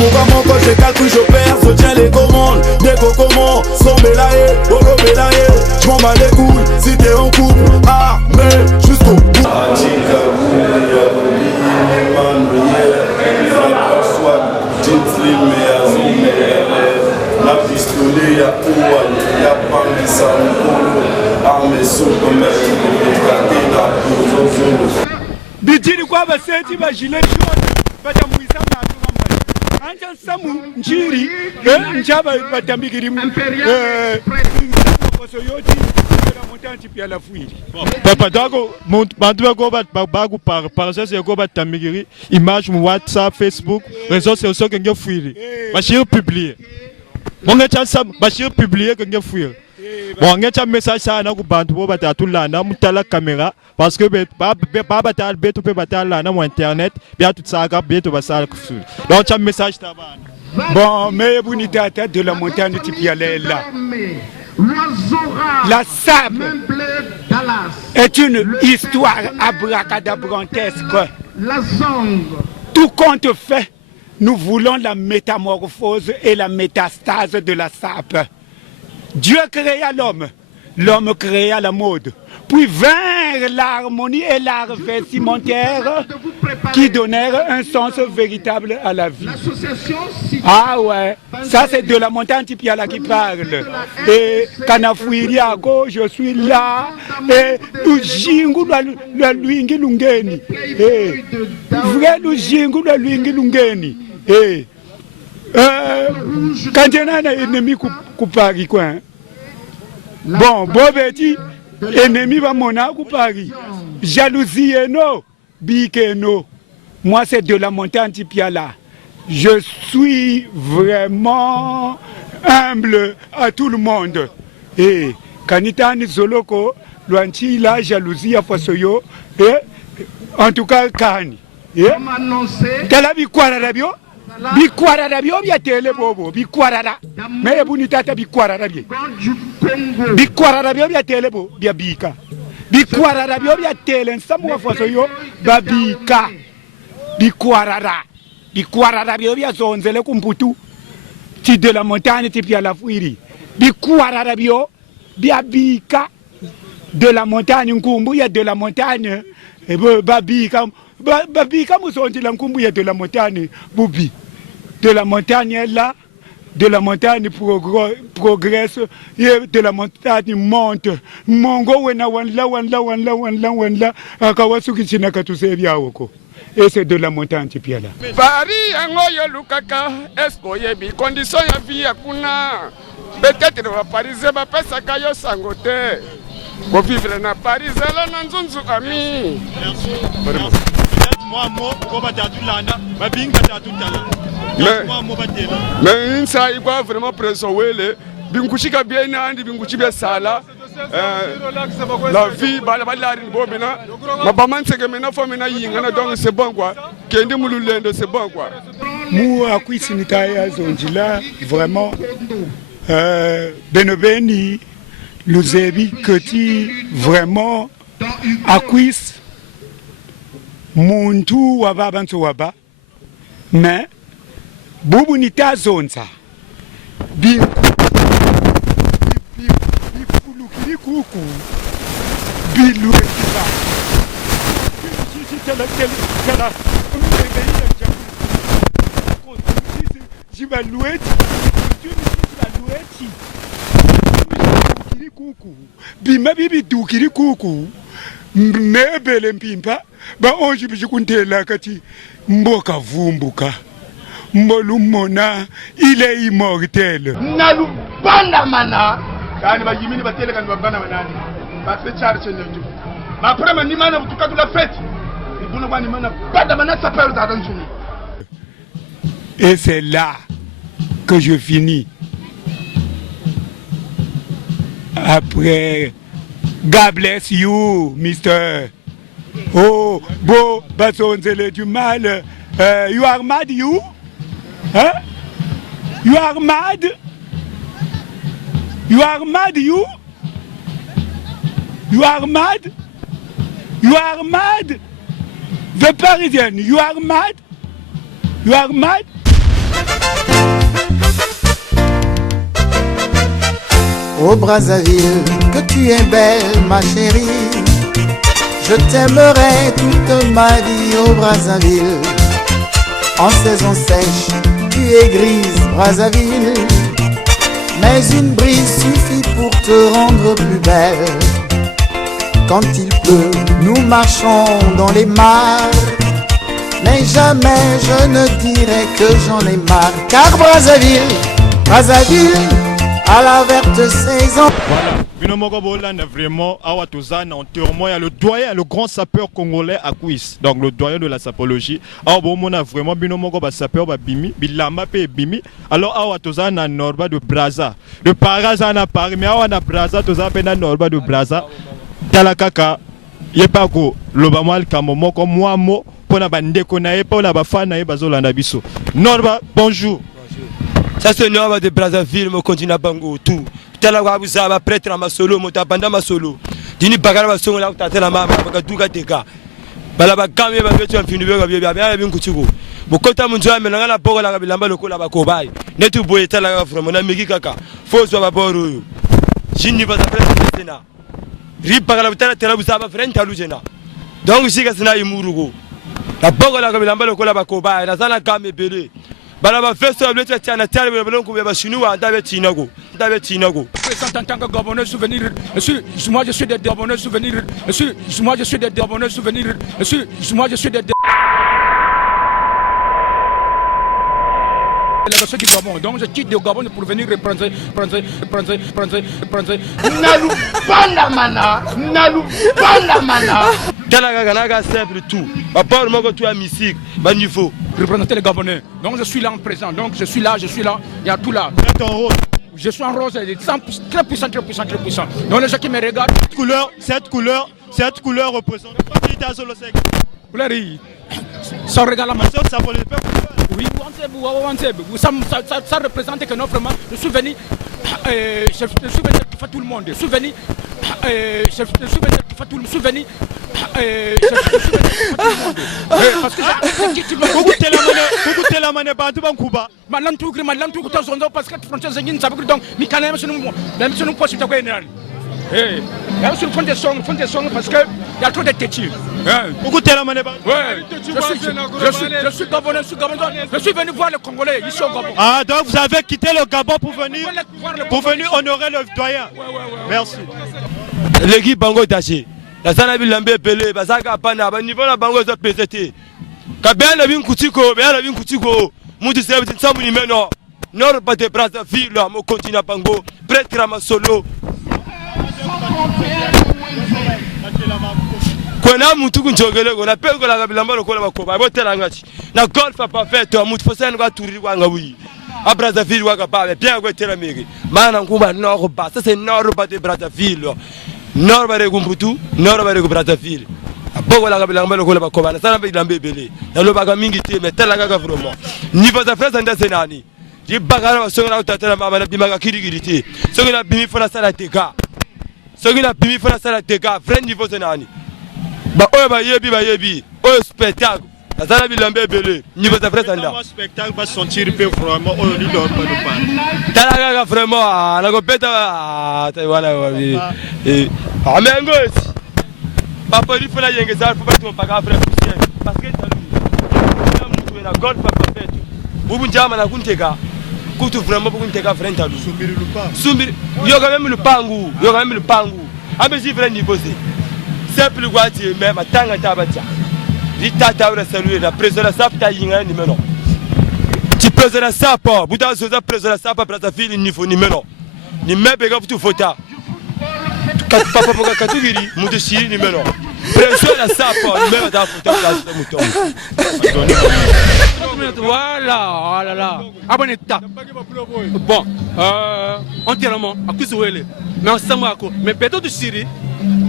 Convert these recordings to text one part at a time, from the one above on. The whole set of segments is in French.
Comment quand j'ai calcul, je perds, je tiens les commandes. Des cocomons sont mélaillés, holo mélaillé. J'm'en bats les couilles, si t'es en couple, armé jusqu'au bout. La pistolet, y'a Ouane, y'a Pangissa, Nkolo, armé sous comme Bijini kwa baseti ba gilet jaune batamuisa matu ngamwe anja samu njiri njaba batambikiri koso yoti la montagne pia la fuiri papa dago bantu bago par ça c'est ko batambikiri image mu WhatsApp Facebook réseaux sociaux que nge fuiri bashir publier monga chansa bashir publier que nge fuiri bon ngecha message sana ku bantu bo batatulana mutala caméra parce que ba batal beto pe batala na mo internet bien tout ça ga beto basala kusul donc cha message tabana bon mais bonita tête de la montagne tipialela la sable est une histoire abracadabrantesque. Tout compte fait, nous voulons la métamorphose et la métastase de la sape. Dieu créa l'homme, l'homme créa la mode, puis vinrent l'harmonie et l'art vestimentaire qui donnèrent un sens véritable à la vie. Ah ouais, ça c'est de la montagne Tipiala qui parle. Et Kanafouiriako, je suis là, et Ujingu la Luingi Lungeni. Vrai Ujingu la Luingi Lungeni. Quand il y a un ennemi qui quoi. Bon, Bobeti, ennemi va mona Paris. Jalousie et no, bique no. Moi c'est de la montagne Tipiala. Je suis vraiment humble à tout le monde. Et Kanitani Zoloko, Luanchi la jalousie à Fasoyo, et en tout cas Kani. Tala bikwara rabio? Bikwara rabio bia tele bobo, bikwara. Mais bunitata bikwara rabio. Bikwara rabio bia tele bo, bia bika. Bikwara rabio bia tele nsamu Fasoyo, babika. Bikwara. Bikwara bio bia zonzele kumputu ti de la montagne ti pia la fuiri bikwara bio bia bika de la montagne nkumbu ya de la montagne babika musonti la nkumbu ya de la montagne bubi de la montagne là de la montagne progresse et de la montagne monte mongo wena wanla akawasuki china katusevya huko. Et c'est de la montagne Tipiala. Paris angoyo lukaka eskoye bi condition ya vie yakuna. Peut-être va Paris ba pesa kayo sangote. Bo vivre na Paris la na nzunzu ami. Merci. Mais ça il va vraiment présower binkushika bien andi binkushika sala. La vie, c'est bon quoi. C'est bon quoi. Moi, vraiment, Benobeni, Luzebi, Keti, vraiment, Akwis, Muntu, Waba, Bantuaba, mais, Boubunita Zonza, Kuku Bilou Bima bibi dukiri kuku mebele mpimpa ba onji bijikuntela kati mboka vumbuka Molumona il est immortel Nalubanda mana Kani ba yimini ba tele kan ba bana manani ba se charge ndio ba prema ni mana butuka la fête ni buna ba ni mana bada mana s'appelle dans une journée. Et c'est là que je finis. Après, God bless you, Mister. Oh, beau, basonzele du mal. You are mad, you? Hein? You are mad? You are mad, you? You are mad? You are mad? The Parisian, you are mad? You are mad? Ô Brazzaville, que tu es belle ma chérie, je t'aimerai toute ma vie ô Brazzaville. En saison sèche, tu es grise Brazzaville, mais une brise suffit pour te rendre plus belle. Quand il pleut, nous marchons dans les mares, mais jamais je ne dirai que j'en ai marre. Car Brazzaville, Brazzaville, à la verte saison. Voilà, Binomoko Bolanda vraiment, Awatoza, enterrement, il y a le doyen, le grand sapeur congolais à Kouis, donc le doyen de la sapologie. Alors bon, on a vraiment Binomoko sapeur Bimi, Bilamba pe Bimi. Alors Awatoza na Norba de Brazza, de Paraza na Paris, mais Awana Brazza, Toza pe na Norba de Brazza. Talakaka, Yepako, Lobamal Kamomoko, moi mo, pona bandeko na ye, pona bafana ye bazolanda biso. Norba, bonjour. Ça c'est Norba de Brazzaville, mon continent Bango, tout. Talaka Bouzaba, prêtre à ma solo, mon tapanda ma solo. Dini Bagara Songo, là où t'as la maman, Bagaduga Teka. Balaba Kamé, Babetu, un film de bien, bien Kutugo. Bokota Munja, mais la Boga, la Bilamba, le Kola Bakobai. Netu Boyeta, la from mon ami Kaka. Faux Baboro. Jini va s'appeler Sénat. Rip Bagala, Telabuzaba, Frente à Lugena. Donc, si Gassina Imurugo. La Boga, la Bilamba, le Kola Bakobai, la Zana Kamé Bélé. Balaba festo ya bletu ya tele bele ko be bashinua ndabe tinago En tant que gouverneur souvenir, moi je suis des gouverneurs souvenirs, moi je suis des gouverneurs souvenirs, moi je suis des délégation du Gabon. Donc je quitte le Gabon pour venir prendre Nalu Bandamana. Talaga simple tout. Papa moko tu a musique, ba niveau. Représenter les Gabonais. Donc je suis là en présent. Donc je suis là, il y a tout là. Ton rôle. Je suis en rose, très puissant. Donc les gens qui me regardent. Cette couleur représente la solo sec. Couleur, ça regarde la main. Ça vaut les peuples. Oui, ça représente que non, vraiment, le souvenir qui fait tout le monde. Souvenir qui fait tout le souvenir. Parce que la manne bantu bankuba. Malantou parce que français zengin ça veut donc mi kana même nous poste ta quoi néral. Eh, là sur fond des sons parce que il y a trop de têtis. Beaucoup de la manne bantu. Ouais, je suis Gabonais, je suis venu voir les Congolais ici au Gabon. Ah, donc vous avez quitté le Gabon pour venir honorer le doyen. Merci. L'équipe Bango taché. La sana bilambe pelé, basaka pana, ba niveau na Bango za pesete. Kabia na bin kutiko, mutu sebe tsamu ni meno. Nord pas de Brazzaville, mo continent Bango, prêtre ma solo. Kona mutu kunjogele kona peko la bilamba lokola bakoba, botela ngati. Na golf pas fait, mutu fosene kwa turi kwa ngawi. À Brazzaville wa kapaba, bien kwa tela mege. Mana ngumba nord pas, ça c'est nord pas de Brazzaville. Nord ba regumbutu, nord ba Brazzaville. Boko la bilamba lokola bakoba, na sana bilambe belé. Na lobaka mingi te, mais tela kaka vraiment. Niveau za frère anda senani. Di bagara basonga na tatela mama na bimaka kirigiriti. Songa na bimi fona sala teka. Vrai niveau senani. Ba oyo ba yebi, oyo spectacle. Na sana bilambe belé. Niveau za frère anda. Le spectacle va sentir vraiment oyo ni do pas de parler. Tala kaka vraiment, na ko peta voilà oui. Amengo esi. Papa il faut la yengeza, faut pas tout paga frère parce que talu. Mutu na God papa fetu. Bubu njama na kunteka. Kutu vraiment kunteka frère talu. Sumbiri. Yoga même le pangu. Abesi frère ni bossé. Simple gwati même atanga tabatia. Ditata ura saluer la président sapta yinga ni meno. Ti président sapa, buda zoza président sapa Brazzaville ni fo ni meno. Ni mebe ga futu fota. Papa poka katugiri mutu shiri ni meno. Président la sapa ni meno da fota la muto. Voilà. Abonné ta. Bon, entièrement à Koussouele. Mais en Samako, mais béton de Syrie.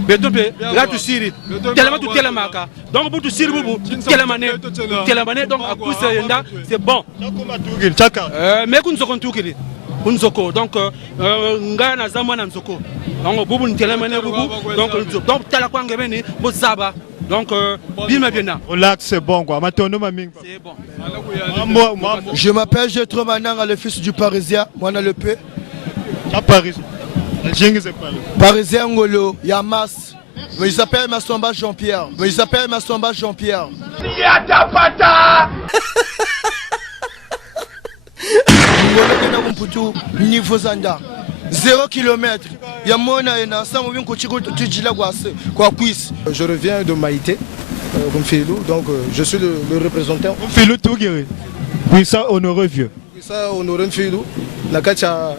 Béton là de Syrie. Tellement tout telemaka. Donc pour tout Syrie boubou, telemane donc à Koussouenda, c'est bon. Mais Kounzoko Toukiri. Kounzoko donc ngana zamana nzoko. Donc boubou telemane boubou. Donc talakwanga beni bozaba. Donc, bien maintenant. Relax, c'est bon quoi. C'est bon. Je m'appelle Jetro Mananga, le fils du Parisien. Moi, on a le P. Paris. Parisien Ngolo, Yamas. Mais il s'appelle Massomba Jean-Pierre. Yatapata. Niveau Zanda 0 km. Je reviens de Maïté, donc je suis le représentant. Filou tout guéri. Oui, ça honoreux vieux. Oui, ça honoreux Filou. La cacha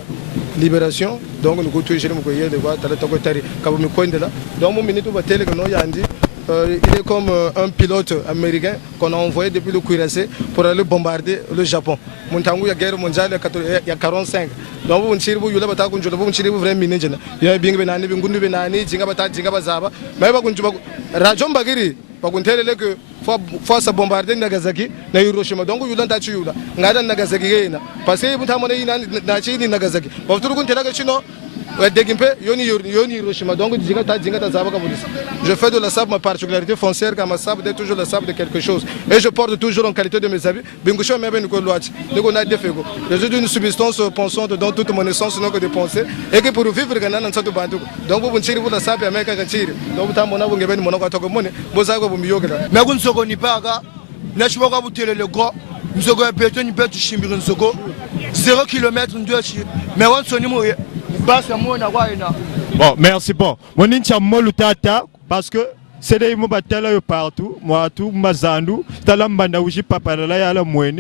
libération. Donc nous goûtons chez nous de voir tala toko tari. Kabo mi coin de là. Donc mon minute va télé que non yandi. Il est comme un pilote américain qu'on a envoyé depuis le cuirassé pour aller bombarder le Japon. Montangu ya guerre mondiale il y a 45. Donc on tire vous yula bata kunjula vous tire vous vraiment minage na. Ya bingi benani bingundu benani jinga bata jinga bazaba. Mais ba kunjuba rajon bagiri ba kuntelele que faut ça bombarder Nagasaki na Hiroshima. Donc yula ntachi yula. Ngada Nagasaki gena. Parce que vous tamone ina na chi ni Nagasaki. Ba turu kuntela que chino Yoni Hiroshima, donc je fais de la sable ma particularité foncière car ma sable est toujours la sable de quelque chose et je porte toujours en qualité de mes habits. Je suis une substance pensante dans toute mon essence, non que de penser et que pour vivre donc vous tirez la sable américaine donc vous avez bon, merci bon. Mon incha molutata parce que c'est des mots batala partout. Moi tout mazandu, talambanda uji papa la ya la mweni.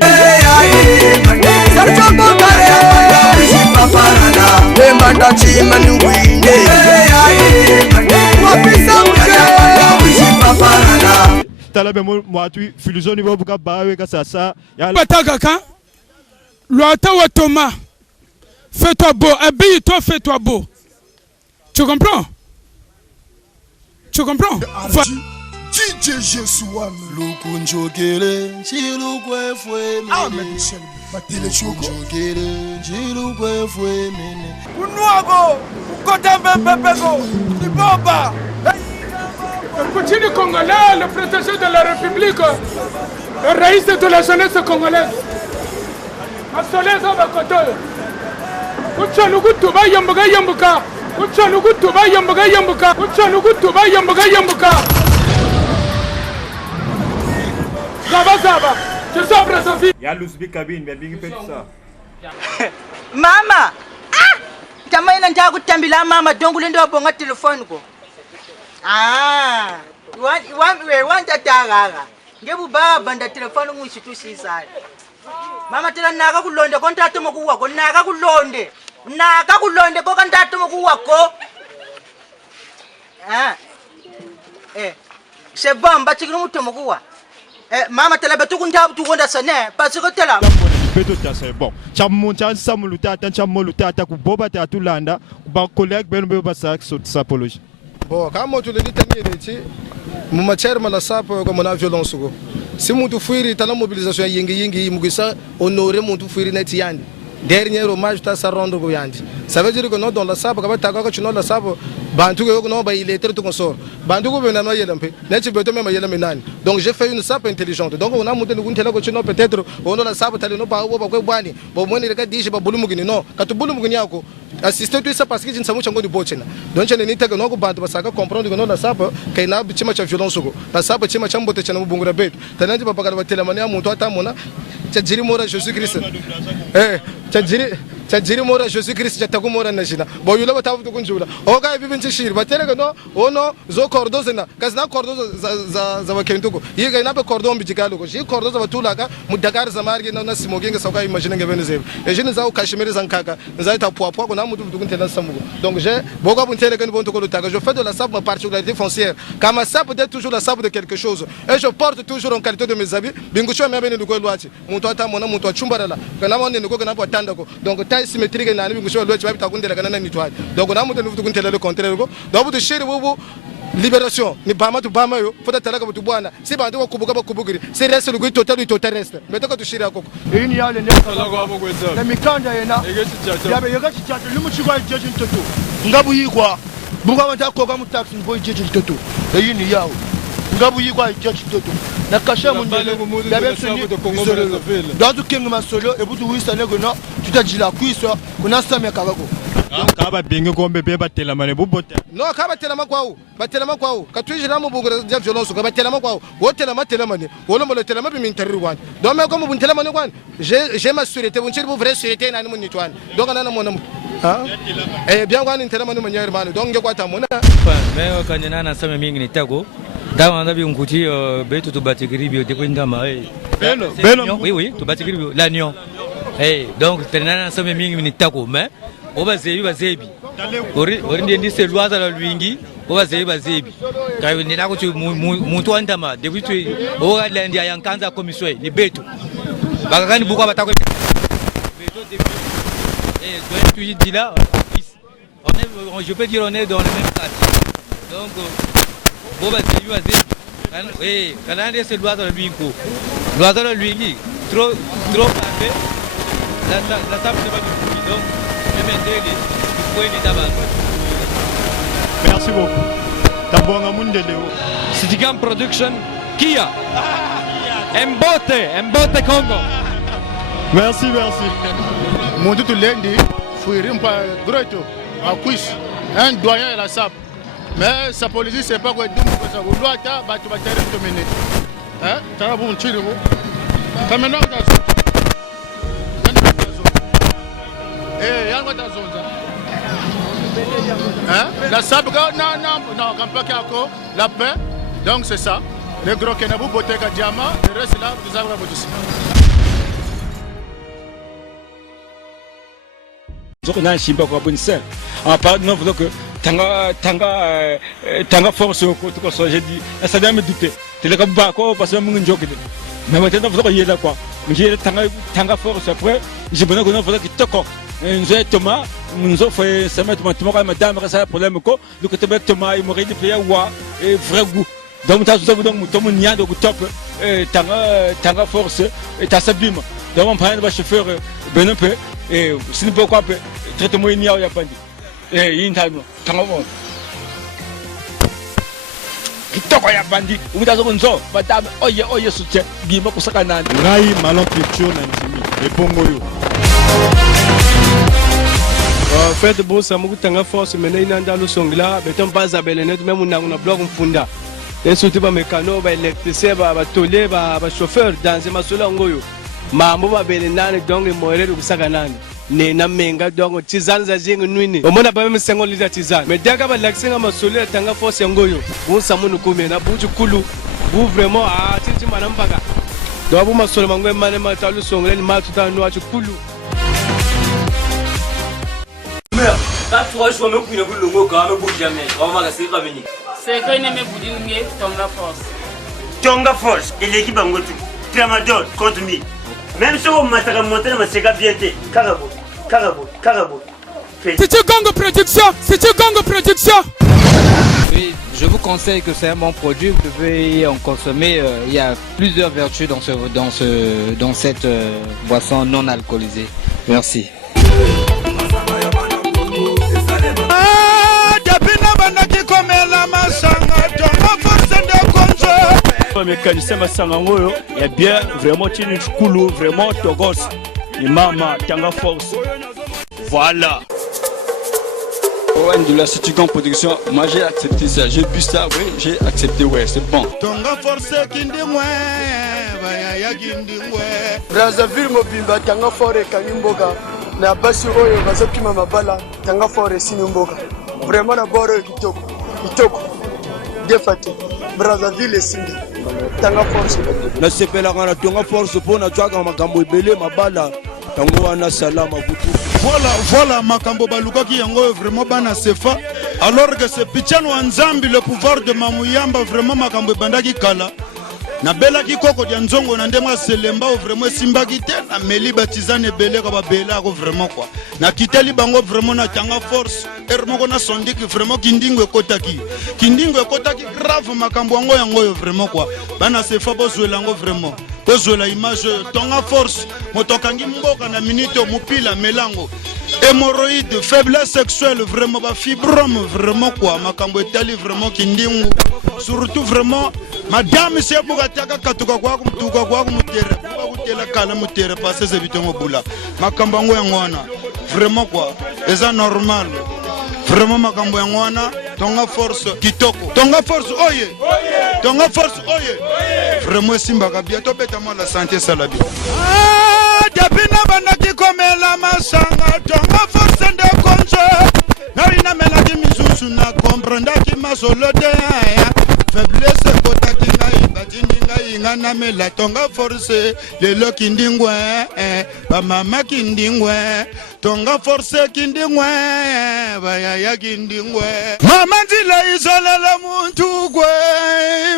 Talabe moi tu philosophe niveau buka bawe ka sasa. Bataka kan? L'autre wa Thomas. Fais-toi beau, habille-toi, fais-toi beau. Tu comprends? Tu comprends? DJ Jesuan, Lukunjo Gere, Chilukwe Fue, Matile Chuko Gere, Chilukwe Fue, Unuago, Kotembe Pepego, Tiboba. Le continue congolais, le protégé de la République, le raïs de la jeunesse congolaise. Absolument, ça va côté. Uchanugutu ba yambuka yambuka. Uchanugutu ba yambuka yambuka. Uchanugutu ba yambuka yambuka. Zaba. Je suis présent. Ya lusbi cabine, mais bien fait ça. Mama. Ah! Tama ina nja kutambila mama dongule ndo bonga telefone ko. Ah. Want tatagaga. Ngebu baba nda telefone ngushitusisa. Mama tela naka kulonde kontatho mokuwako naka kulonde ko kontatho mokuwako c'est bon batikira muto mokuwa mama tela betu kuntabu tukonda sane parce que tela beto ta c'est bon chamoncha samuluta ta chamoluta ta ku boba ta tulanda ku ba collègue benbe ba sa sapologie bon kama tu le dis tani mu matière mala sapo comme na violence go si mutu fuiri tala mobilisation yingi mugisa honorer mutu fuiri net yandi dernier hommage ta sa rendre go yandi ça veut dire que non dans la sapo ka ta ka chino la sapo bantu ko no ba il est tout consort bantu ko bena no yelampe net beto même yelame nani donc j'ai fait une sapo intelligente donc on a monté nous ntela ko chino peut-être on la sapo tali no ba ko bwani bo moni ka dishi ba bulumugini no ka tu bulumugini yako assister tout ça parce que je ne sais pas de bochena donc je n'ai pas que non ko bantu basaka comprendre que non la sapo kay na bichima cha violence go la sapo chima cha mbote chana bungura betu tanandi papa ka batela mania muntu atamona cha jiri mora Jésus Christ cha jiri mora Jésus Christ cha takumora nashina bo yula batavu kunjula oga bibinchi shiri batela que non ono zo cordoze na kasna cordoze za wakentuko yiga ina be cordon bijikalo ko shi cordoze batulaka mudakar zamargi na simoginga sauka imagine ngebeneze e jini za ukashimiri zankaka za ta poa ko na mutu tukuntela samugo donc j'ai boga buntele que bonto ko lutaka je fais de la sable ma particularité foncière car ma sable est toujours la sable de quelque chose et je porte toujours en qualité de mes habits bingucho me bene ko lwati muntu atamona muntu achumbarala kana mone ko kana patanda ko donc taille symétrique na bingucho lwati babita kundela kana ni twali donc na mutu tukuntela le contraire ko donc bu shiri bubu libération ni bama tu bama yo fota talaka butu bwana si bantu ko kubuka bakubugiri c'est reste le total reste mais to ko tu shiri akoko ini yale ne na mikanda yena yabe yagachi chatu limuchikwa jeje ntoto ngabu yikwa bunga wanta ko ga mu taxi boy jeje ntoto ini yawo ngabu yikwa ichachi toto na kasha mundele dabe soni dans king masolo et butu wisa nego no tutajila kuiso kuna samya kabako kaba bingo kombe be batela mane bubote no kaba tela makwao katwijira mu bugura ja violence kaba tela makwao wotela matela mane wolo mo tela mabi mintari wan donc mais comme buntela mane kwan j'ai ma sûreté bunchiri bu vraie sûreté na ni twan donc nana mona bien kwan tela mane manyar mane donc ngekwata mona mais kanyana na sama mingi ni tago dawa ndabi nguti betu to batikiri bio de kwenda ma belo oui to batikiri bio l'agnon donc tenana na sama mingi ni tago mais obazebi ori ndi se lwaza la lwingi obazebi kayo ni nako tu muntu andama depuis tu oga lendi ya kanza commission ni betu bakakani buko batako donc tu dis là je peux dire on est dans le même quartier donc obazebi kana ndi se lwaza la lwingi trop parfait la table de bas donc merci beaucoup. Tabonga Mundeleo. Citigam Production, Kia. Mbote Congo. Merci. Mondu tu lendi, fuirim pa groito, a quiz, un doyen et la sap. Mais sa police c'est pas quoi dum ko sa loi ta ba tu ba tere to mene. Ta bon chiro. Fa maintenant ta so. La sable, non, la paix, donc c'est ça. Le gros kenabou, boteka diamant, le reste là, vous avez votre ici. On a un chimba quoi, bonne sœur. En parlant de nous, que tanga force au côté, j'ai dit, ça doit me douter. Tu l'as comme quoi, parce que mon joke. Mais maintenant, vous avez là quoi. J'ai tanga force après, j'ai besoin que nous faisons qui toko. Nous Thomas, nous offre ça met Thomas madame ça problème ko donc Thomas il m'aurait dit player wa et vrai goût donc tu as donc tout mon nia donc top tanga force et ta sabim donc on prend le chauffeur ben peu et c'est pourquoi peu traitement il n'y a pas dit et in time tanga bon kitoko ya bandi umitazo kunzo madame oye soutien bima kusaka nani ngai malon picture na ntimi e bongo yo fait bon ça muku tanga force mena inanda lo songla beton baza belenet même na blog mfunda et surtout ba mécano ba électricien ba tolé ba chauffeur dans masolo ngoyo mambo ba belenane donc moere kusaka nani ne na menga donc tizana za jingu nwini omona ba même 50 litres tizana mais daga ba laksinga masolo tanga force ngoyo bon ça munu kumena buju kulu bu vraiment titi manambaka donc bu masolo mangwe mane matalu songla ni matuta no achu kulu. C'est que il me bouge Tonga Force. Tonga Force et l'équipe en goût. Tramadol contre moi. Même si on m'a monté dans ma séga bienté. Carabo. C'est une Congo Production. Oui, je vous conseille que c'est un bon produit. Vous devez en consommer. Il y a plusieurs vertus dans cette boisson non alcoolisée. Merci. Mécanicien masanga ngoyo ya bien vraiment tini cool vraiment togos imama tanga force voilà. De la Citigam Production, moi j'ai accepté ça, j'ai bu ça, oui, j'ai accepté, ouais, c'est bon. Tonga force kindimwe, ya kindimwe. Brazzaville mobimba tanga fore kanimboka na basi oyo bazokima mabala tanga fore sinimboka. Vraiment na boro kitoko. Defati Brazzaville simbi tanga force. Na sepela ngana tonga force pona tshaka makambo ebele mabala. Tango wana salama butu. Voilà makambo balukaki yango vraiment bana sefa alors que c'est Pichano Nzambi le pouvoir de Mamuyamba vraiment makambo bandaki kala na belaki koko dia nzongo na ndema selemba vraiment simbaki te na meli batizane belé ka ba bela ko vraiment quoi na kiteli bango vraiment na tanga force ermoko na sondiki vraiment kindingo ekotaki grave makambo yango vraiment quoi bana sefa bozwela yango vraiment tozola image tonga force motokangi mboka na minute mupila melango hémorroïde faiblesse sexuelle vraiment ba fibrome vraiment quoi makambo etali vraiment kindingu surtout vraiment madame c'est buka taka katuka kwa kumtuka kwa kumutera buka kutela kala mutera passer ze bitongo bula makambo ngo yangwana vraiment quoi eza normal vraiment makambo yangwana tonga force kitoko tonga force oye tonga force oye vraiment simba kabia to beta la santé salabi Dabina banaki komela masanga tonga force de konje Narina melaki misusu na comprendre ki masolo de ya faiblesse kotaki ngai batindi ngai ngana mela tonga force lelo kindingwe ba mama kindingwe tonga force kindingwe ba ya kindingwe mama nzila izolela muntu kwe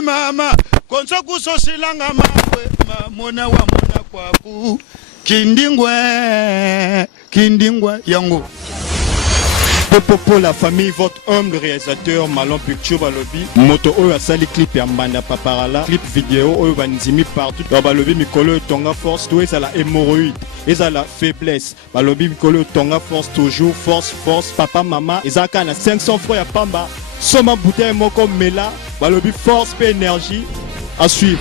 mama konso kusosilanga makwe mona wa mona kwaku kindingwe yango Popo la famille votre homme le réalisateur Malon Picture balobi moto oyo asali clip ya mbanda paparala clip vidéo oyo banzimi partout balobi mikolo tonga force to eza la hémorroïde eza la faiblesse balobi mikolo tonga force toujours force papa mama eza kana 500 francs ya pamba soma bouteille moko mela balobi force pe énergie à suivre.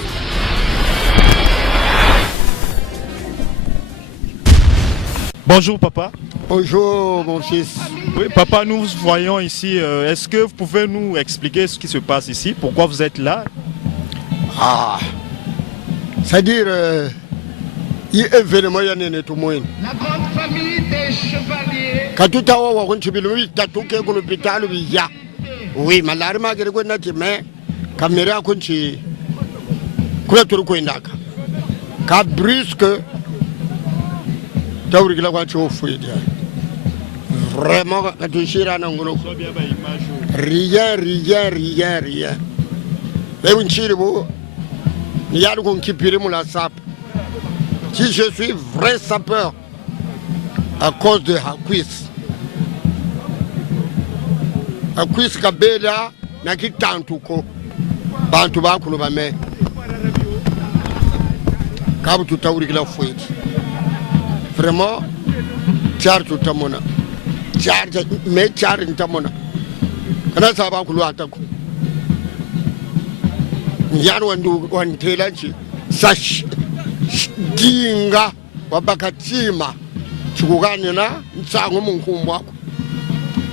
Bonjour papa. Bonjour mon fils. Oui papa, nous vous voyons ici. Est-ce que vous pouvez nous expliquer ce qui se passe ici? Pourquoi vous êtes là? Ah, c'est-à-dire, il y a un événement qui est tout le monde. La grande famille des chevaliers. Quand tu as vu l'hôpital, oui, mais la remarque est que mais caméra continue. Quoi tu le quand brusque. Vraiment, quand tu chires en gros, rien. Et un chiribou, il y a un qui pire la sape. Si je suis vrai sapeur, à cause de Hakuis. Hakuis Kabela, n'a qui tantuko, Bantuba Kulubame. Quand tu t'as ouvert la fouette. Vraiment, charge tout le monde. Charge, mais charge tout le monde. Quand ça va couler à ta cou. Yandu one telachi, sash dinga, wabakatima, chuganina, sangumunkumwa.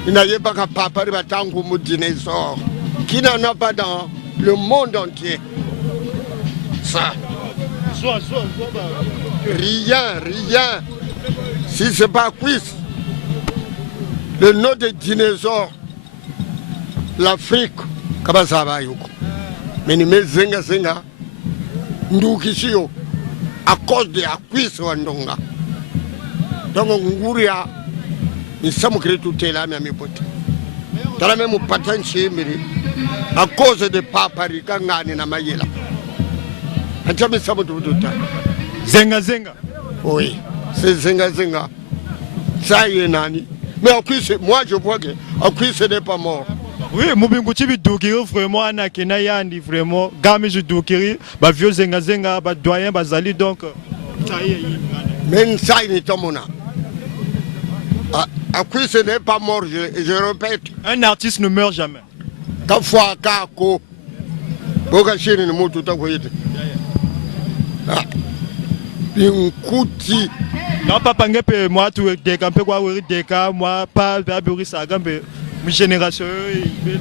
Il n'a pas papa de batangu moudinezor, qui n'en a pas dans le monde entier. Ça. Rien. Si c'est pas quiz, le nom des dinosaures, l'Afrique, comment ça va, Yoko? Mais nous mettons zinga, nous qui à cause de la quiz, Wandonga. Donc, on a nous sommes créés tout là, mes potes. Dans la même patin chez à cause de papa, Rikanga, Namayela. Zenga. Oui, c'est Zenga. Ça y est, Nani. Mais en plus, moi je vois que en plus ce n'est pas mort. Oui, Moubingouti Doukiri, vraiment, Anakena Yandi, vraiment, Gami Doukiri, bah vieux Zenga, bah doyen, bah Zali, donc. Ça y est, même ça, il est en mon âme. En plus, ce n'est pas mort, je répète. Un artiste ne meurt jamais. Kafwa Kako. Bogachine ne monte tout à fait. Non, papa, moi, tu es décampé, quoi, oui, déca, moi, pas, Baburi Sagambe, ma génération. Il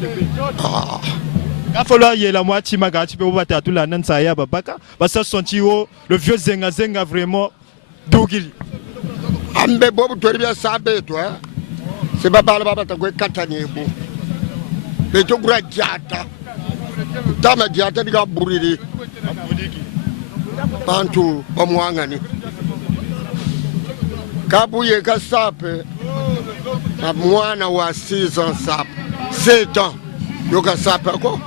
va falloir y aller la moitié, ma gâte, tu peux voir tout la Nansaya, Babaka, parce que son tio, le vieux Zenga vraiment, Dougili. Ambe Bob, tu es bien sabé, toi. C'est pas par le baba, tu as Katane. Mais tu as Diata. Tama Diata, tu as Bouridi. Pantu pamwangani kabuye kasape na mwana wa 6 ans sape 7 ans yoka sape ko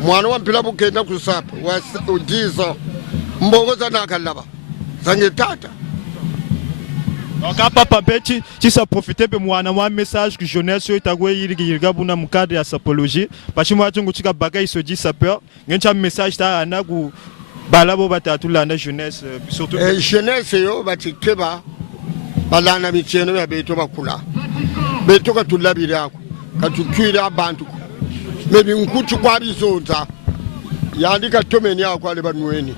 mwana wa mpila bukenda ku sape wa 10 ans mbongo zana kalaba zange tata donc papa petit si ça profiter pe mwana wa message que jeunesse yo itagwe yiriga buna mukade ya sapologie parce que moi tungu tika bagay se dit sapeur ngencha message ta anaku balabo bata tulanda jeunesse surtout jeunesse yo batikeba balana mitieno ya beto bakula beto ka tulabira yako katukwira abantu mebi nkutu kwa bizonza yandika tomeni yako ale banweni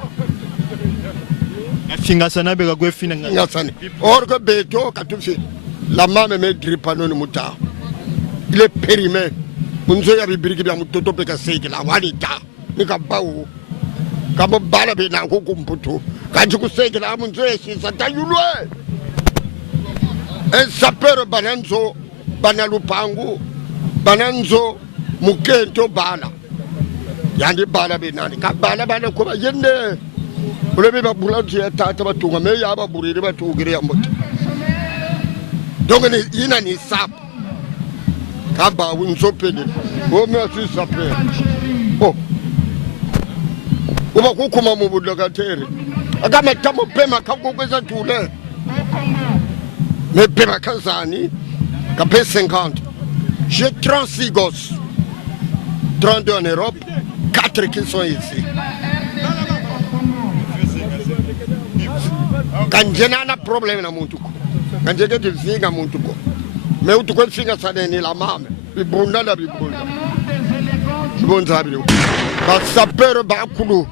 finga sana be gwe fina ngasane orgo beto katufi la mame me dripano ni muta ile périmé munzo ya bibiriki bya mutoto peka seke la wanita nikabawo kama bala be na kukumputu kanji kuseke la munzo ya shisa tayulwe un sapeur bananzo banalupangu bananzo mukento bana yandi bana be nani ka bana ko yende ulebe babula ya tata batunga me ya baburire batugire ya mbote donc ni ina ni sap kaba unzo pede o me asu sapeur oh uba kukuma mu budagatere agama tamo pema kakukweza tule mais pema kazani kapé 50. J'ai 36 gosses, 32 en Europe, 4 qui sont ici. Quand je n'ai pas de problème dans mon tuco, quand j'ai des filles dans mon tuco, mais où tu peux faire ça dans la main, les bunda la bibunda. C'est bon ça, bien. Ça peut bakoulou.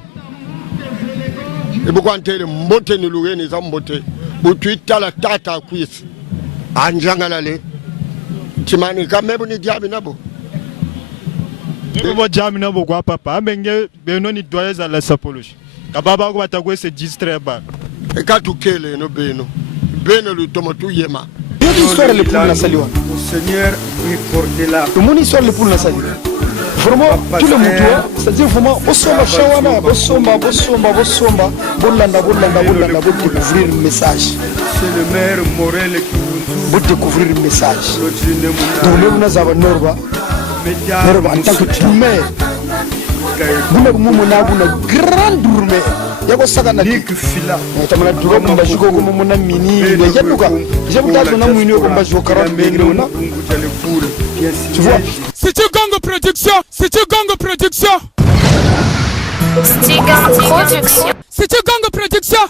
Et beaucoup de mbote ni loué ni zambote. Boutu la tata à cuisse. Anjangalale. Timani kamebu ni diabi nabo. Bo diabi nabo kwa papa. Ambenge beno ni doyez à la sapologie. Kababa ko batagwe se distrait ba. E ka tukele no beno. Beno lu tomotu yema. Une histoire le pour la saliwa. Au Seigneur lui porter la. Le mon histoire le pour la saliwa. Vraiment tout le monde, c'est-à-dire vraiment osomba shawana, osomba, bolanda pour découvrir le message. C'est le maire Morel qui pour découvrir le message. Donc nous nous avons Norba en tant que tourmé. Nous avons une grande tourmé. Yako saka na dik fila. Tamana duro kumba jiko kuma muna mini. Yaluka. Jabu tazo na mwini kumba jiko karambe ngona. Tu vois? C'est une gang production. C'est une gang production. C'est une gang production. C'est une gang production.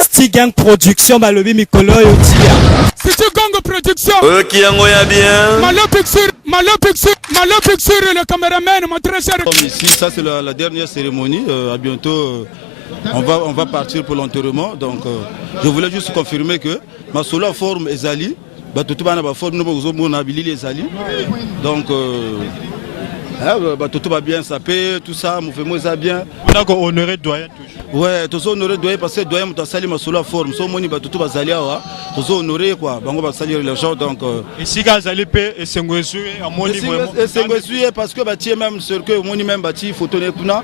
Stigang Production balobi mikolo yotia. C'est une gang production. Ok yango ya bien. Malo Pixir et le caméraman mon très cher. Comme ici, ça c'est la dernière cérémonie. À bientôt, on va partir pour l'enterrement. Donc, je voulais juste confirmer que ma solo forme Ezali, tout va na forme nous habilité Ezali. Donc tout va bien sapé, tout ça, mouvement ça bien. On a honoré doyen toujours. Ouais, tout ça honoré doyen parce que doyen m'a sali ma solo forme. So moni tout va salir wa. Tout ça honoré quoi. Bango va salir les gens donc. Ici quand Zali pe et Sengosu à moni vraiment. Et Sengosu parce que bâti même sur que moni même bâti photo ne kuna.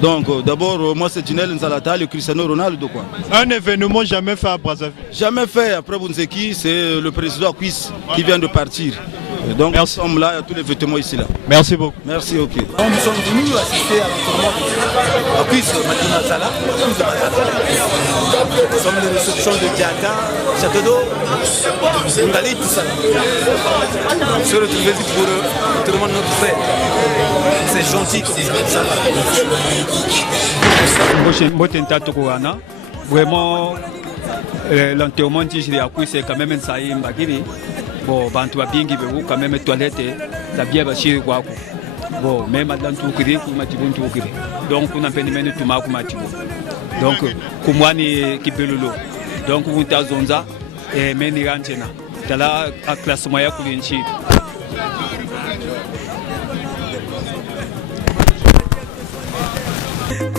Donc d'abord moi c'est Tinel Nzalata le Cristiano Ronaldo quoi. Un événement jamais fait à Brazzaville. Jamais fait après Bunzeki, c'est le président Akwis qui vient de partir. Donc nous sommes là, il y a tous les vêtements ici là. Merci beaucoup. Merci, ok. Nous sommes venus assister à l'enterrement Akwis Madina Zala. Nous sommes les réceptions de Diata, Château d'eau, Ngali, tout ça. On se retrouve ici pour l'enterrement de notre frère. C'est gentil comme ça. Vraiment, l'enterrement de Akwis c'est quand même un saïm bagiri. Bon, bantu babingi bebu quand même toilette la bien bashiri kwako. Bon, même dans tout kiri kuma tibuntu kiri. Donc on a peine menu tuma kuma tibo. Donc kumwani kibelolo. Donc on ta zonza et meni ranchena. Tala a classement ya kulinchi.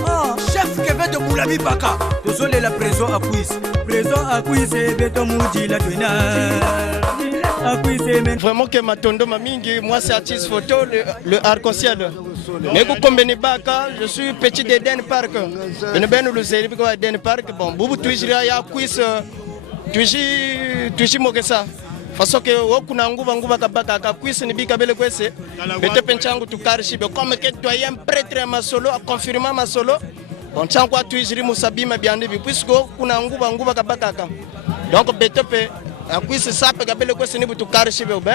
Oh, chef Kevin de Moulabi Baka. Désolé la prison à Akwis. Prison à Akwis et Beto Moudi la Twina. Vraiment que Matondo Mamingi, moi c'est artiste photo, le arc-en-ciel. Nego Kombeni Baka, je suis petit de Den Park. Je ne ben le série de Den Park. Bon, Boubou Twijira ya Akwis, Twishi Mogesa. Façon que okuna nguva nguva kabaka Akwis ni bika bele kwese. Bete penchangu tukarishi be comme que doyen prêtre ma solo a confirmé ma solo. Bon chankwa Twijiri Musabima biande bi puisque kuna nguva nguva kabaka. Donc bete pe Akwisi sape kabele kwa sinibu tukari shibe ube.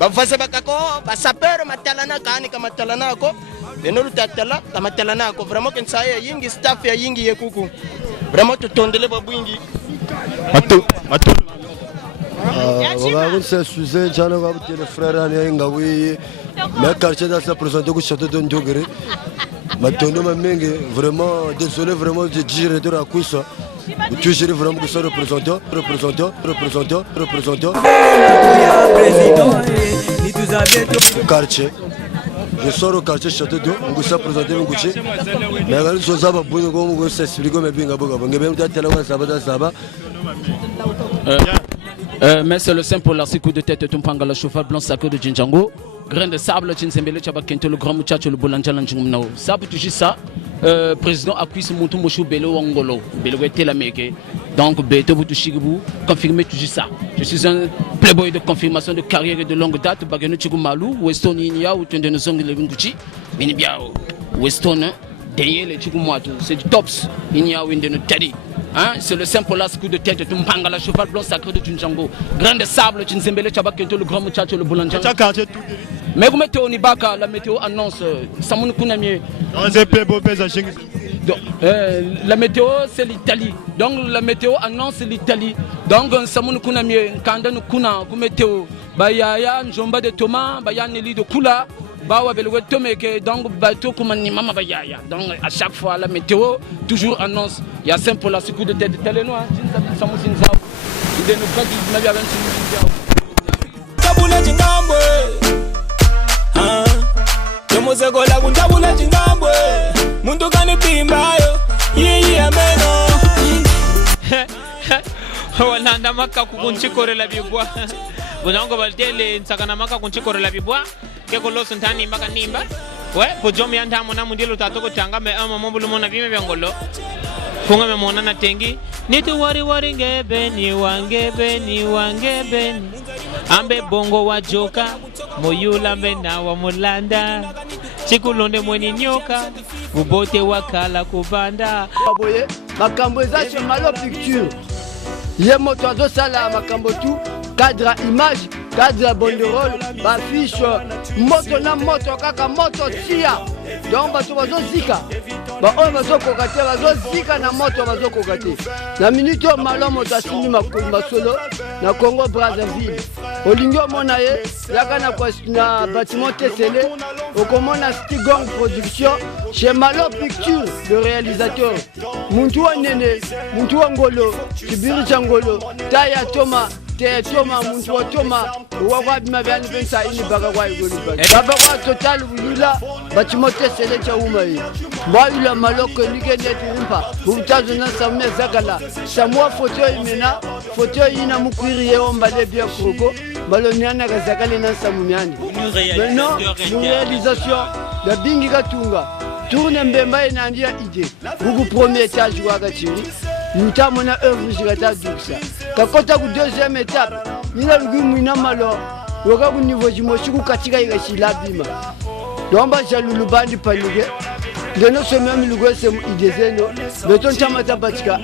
Bafase bakako, basapero matalana kani kama matalana ko. Benolu tatala, la matalana ko. Vraiment kensaye yingi staff ya yingi yekuku. Vraiment tutondele babwingi. C'est sujet, j'en ai vu les frères Ngawi, mais quartier dans sa présentation au château de Ndogere. Maintenant, vraiment, désolé vraiment de dire de la couche. Tu sais vraiment que ça représentant. Quartier. Je sors au quartier château de Ngoussa présenté mon coucher. Mais quand ils sont ça, pour nous comme s'expliquer, mais bien mais c'est le simple la coup de tête Tumpanga le chauffeur blanc sacré de Djinjango. Grain de sable, Tinsembele Chabakento, le grand muchacho, le Bolanjalan Jumnao. Ça peut toujours ça. Président Akwisi Moutou Mouchou Belo Angolo, Belo Telameke. Donc, Beto Boutuchigu, confirmez toujours ça. Je suis un playboy de confirmation de carrière et de longue date. Bagano Chigumalou, Weston Inia, ou Tendenzong Levinguchi, Binibiao, Weston, derrière les Chigumatou. C'est du tops, Inia ou Indeno Teddy. Hein? C'est le simple là, coup de tête, Tumpanga, la cheval blanc sacré de Djinjango. Grain de sable, Tinsembele Chabakento, le grand muchacho, le Bolanjalan. Mais vous mettez au Nibaka, la météo annonce, Samoun Kounamie. La météo c'est l'Italie. Donc la météo annonce l'Italie. Donc Samoun Kounamie, Kandan Kuna, météo, Bayaya, Njomba de Thomas, Bayaneli de Kula, Bawa Belwe Tomeke, donc bateau Koumani Mama Bayaya. Donc à chaque fois la météo toujours annonce. Il y a simple la coup de tête de Téléno, Samoun Sinzao. Il est nous pas qui n'avait avec Musegola kuntabula chingambwe muntu kanipimbayo yiyi ameno walanda maka kunchikorela bibwa bonango baltele nsakana maka kunchikorela bibwa kekoloso ntani maka nimba we pojomi andamo na mundilo tatoko tanga me ama mobulu mona bime byangolo funga me mona na tengi nitu wari ngebeni wangebeni ambe bongo wa joka moyula mena wa mulanda chikulonde mweni nyoka ubote wakala kubanda baboye makambo eza chez Malo Picture ye moto azosala makambo tu cadre image cadre banderole bafiche moto na moto kaka moto tia donc bato bazozika baoyo bazokoka te bazozika na moto bazokoka te na minute oyo Malo moto asimi masolo na Congo Brazzaville olingi omona ye yaka na bâtiment tesele okomona Stigong Production chez Malo Picture le réalisateur muntu wa nene muntu wa ngolo kibiri cha ngolo taya toma Toma muntu wa toma wakabima byani pensa ini baka kwa igolu baba kwa total bulula bâtiment tesele cha umayi bayula maloko nike neti impa butazo na samne zakala samwa photo imena photo ina mukwiri ye ombale bien kroko baloniana ka zakale na samunyani maintenant une réalisation la bingi katunga tourne mbemba ina ndia idée buku premier étage wa kachiri Nous na œuvre jigata duksa kakota ku deuxième étape nina lugumu ina malo yoka ku niveau jimoshi ku katika igashila bima domba jalulu bandi palige deno ce même lugo c'est idezeno beton chamata batika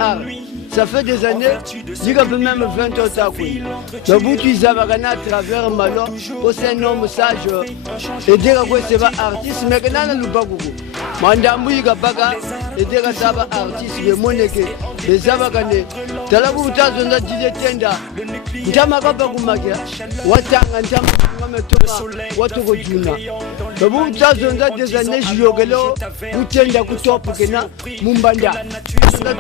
ça fait des années diga même 20 ans ta kuni na butu izabagana à travers malo au sein nom sage et diga ko c'est pas artiste mais que nana lubaguko mandambu igabaga et diga saba artiste le moneke les abagane talabu utazonda dijetenda ntama kapa kumakia watanga ntama ngametoma watoko juna babu utazonda des années jiyogelo utenda kutopu kena mumbanda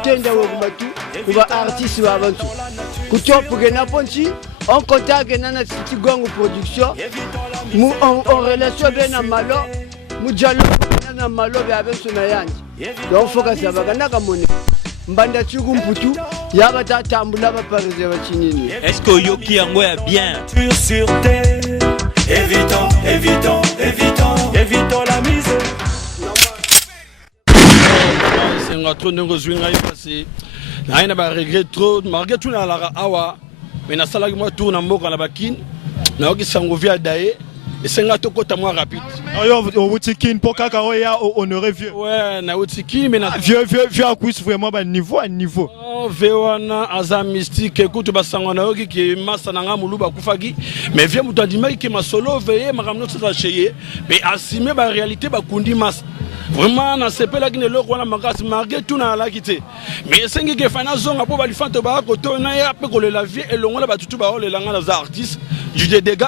utenda wokumatu kuba artiste wa abantu kutopu kena ponchi on contact na Stigong Production en relation bien na Malo mujalo na Malo be abenso na yanji donc focus abagana kamone mbanda chugu mputu yaba tatambula ba parize ba chinini. Est-ce que yoki yango ya bien sur terre évitons la misère. C'est un trop de rejoindre passé. Naina ba regret trop malgré tout na la awa mais na sala moi tour na mboka na bakin na oki sango via dae et c'est un tokota moins rapide. Au Woutikin, pour kaka oya honoré vieux. Ouais, na Woutikin, mais na vieux à Akwis vraiment à niveau. Oh, Vewana, Aza mystique, écoute, basangana qui est massa nanga muluba kufagi, mais vieux moutadima qui m'a solo veillé, ma ramené ça chez mais assumer la réalité, bah kundi masse. Vraiment, na sepe la guine loko na magas marqué tout na la quitté. Mais c'est que qui fana zonga pour bali fante ba ko to na ya pe ko le la vie et longo la ba tutu ba le langa na artiste du dégâts.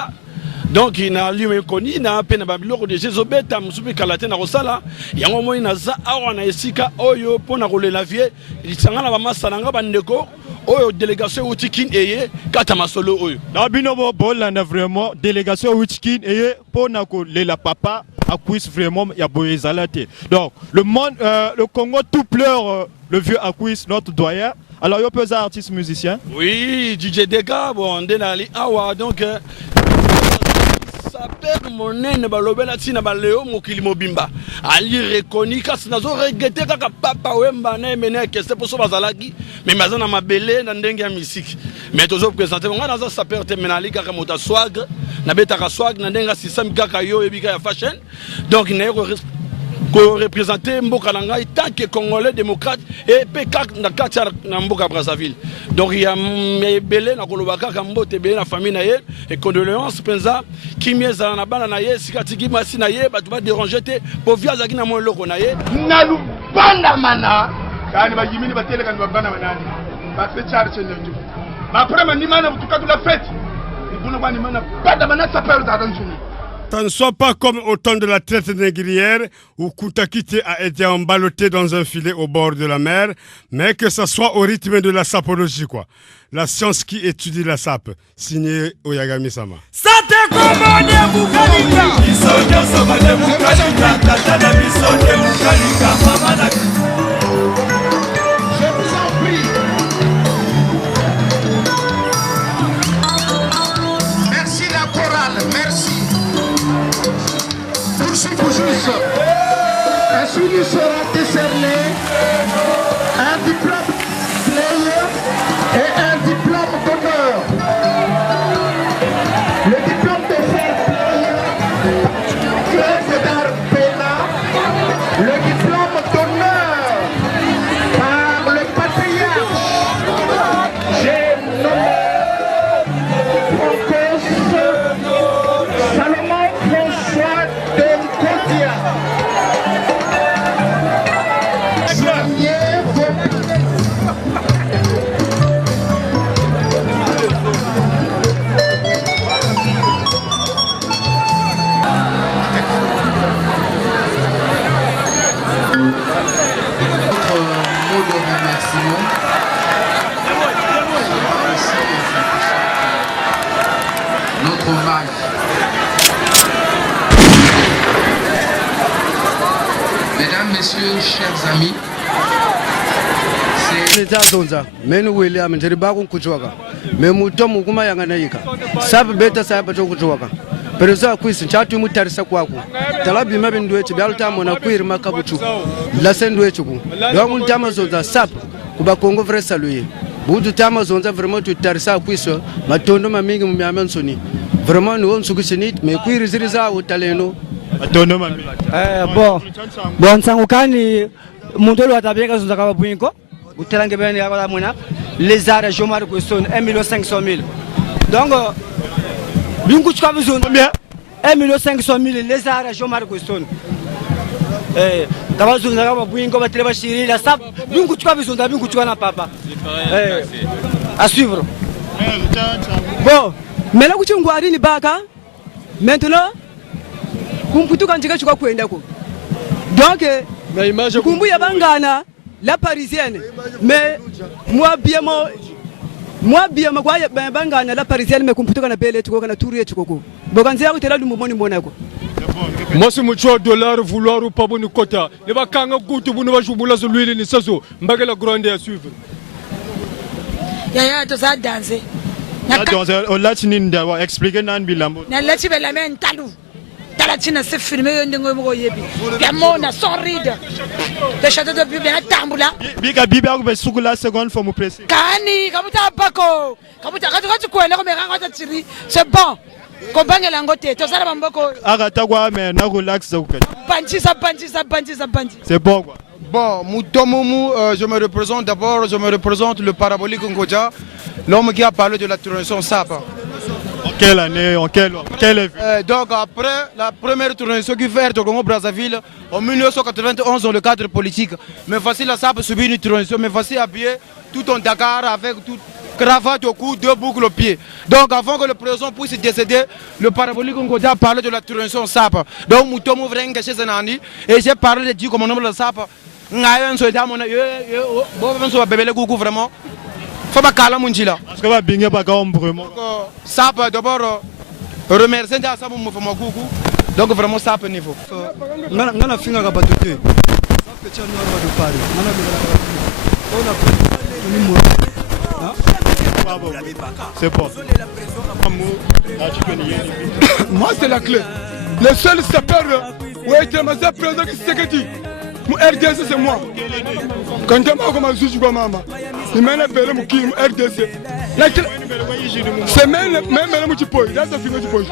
Donc il n'a lui même connu, il n'a peine à babiloko de Jézobeta, Moussoubi Kalate na Rosala, yango mo ina za awana esika oyo pona ko le la vie, il sanga na ba masalanga bandeko. Oyo délégation Woutikin eye kata masolo oyo. Na binobo bolanda vraiment délégation Woutikin eye pona ko le la papa Akwis vraiment ya boyezalate. Donc le monde le Congo tout pleure le vieux Akwis notre doyen. Alors il y a peu d'artistes musiciens. Oui, DJ Dega bon denali awa donc ça perd mon nene balobela tina baleo mokili mobimba. Ali reconnu kasi nazo regretter kaka papa wemba na mena que c'est pour so bazalaki mais mazana mabele na ndenge ya musique. Mais toujours présenter on nazo ça perd terminali kaka mota swag na beta swag na ndenga système kaka yo ebika ya fashion. Donc il n'est ko représenter mboka nanga tant que congolais démocrate et PK na katia na mboka Brazzaville. Donc il y a belé na kolobaka ka mbote belé na famille na ye et condoléances penza kimieza na bana na ye sikatiki masi na ye batu ba déranger te po viaza kina mo loko na ye na lubanda mana kani ba yimini batele kan bana manani ba se charge ndio ma prema ni mana butukatu la fête ni bona bani mana bada mana sapeur da danjuni. Ça ne soit pas comme au temps de la traite négrière où Koutakité a été emballoté dans un filet au bord de la mer, mais que ça soit au rythme de la sapologie, quoi. La science qui étudie la sape, signé Oyagami Sama. Merci la chorale, merci. Ainsi lui sera décerné un diplôme player et un diplôme d'honneur. Le diplôme de fair player, Claude Darbena, le diplôme d'honneur par le patriarche. J'ai nommé Salomon François de Kodia. Notre hommage. Mesdames, messieurs, chers amis, zonza menu William ndiribaku kuchwaka memutomu kuma yanganaika sabe beta sabe chokuchwaka Pereza Akwis chatu mutarisa kwako talabi mabindu echi byalutamo na kwiri makabuchu la sendu echuku yangu ntama zonza sap kuba Kongo vrai saluer budu tama zonza vraiment tu tarisa Akwis matondo mamingi mu myamensoni vraiment nous on sukisini me kwiri ziriza utaleno matondo mamingi bon sangukani mundolo atabeka zonza kaba bwinko utelange bene yakala muna les arts jomar question 1,5 million donc bingu chukwa bizonda 1,5 million les arts jomar question kaba zonza kaba bwinko batele bashirira sap bingu chukwa bizonda bingu chukwa na papa à suivre bon mais là kuchungwa arini baka maintenant kumputuka njika chukwa kwenda ko donc kumbuya bangana la parisienne mais moi bien quoi bangana la parisienne mais kumputuka na bele tuko na tour yetu koko bokanzi yako tela lumomoni monako moi c'est mucho dollar vouloir ou pas bon kota ne ba kanga kutu bunu ba jumula zo lwili ni sazo mbagala grande à suivre ya to za danse na danse on l'a tinda wa expliquer nan bilambo na lati bela men talu Talatina se filmer yo ndenge mo yebi ya mona soride le château de Bibi na tambula bika bibi akube sukula seconde fois mo presse kani kamuta bako kamuta katu kwela ko meka ngata tiri c'est bon kobangela yango te tozala bamboko Agatagwa mais na relax panchisa. C'est bon quoi. Bon, Moutomoumou, je me représente le parabolique Ngodja, l'homme qui a parlé de la tournation SAP. En quelle année, donc après la première tournation qui fait au Congo-Brazzaville en 1991 dans le cadre politique. Mais voici la SAP subit une tournation, mais voici habillé tout en Dakar avec toute cravate au cou, 2 boucles aux pieds. Donc avant que le président puisse décéder, le parabolique Ngodja a parlé de la tournation SAP. Donc Moutomoumou vient cacher ses nani et j'ai parlé de Dieu comme nom de la SAP. Vraiment faut pas caler mon gila parce que va bien pas vraiment ça peut d'abord remercier ça mon mouvement coucou donc vraiment ça peut niveau ngana finga ka batote parce que tu as noir de Paris c'est bon moi c'est la clé le seul sapeur ouais tu m'as président qui c'est que tu mon RDC c'est moi. Quand tu m'as commencé à jouer maman, il m'a appelé mon qui RDC. C'est même le petit poil. Là, ça finit le poil.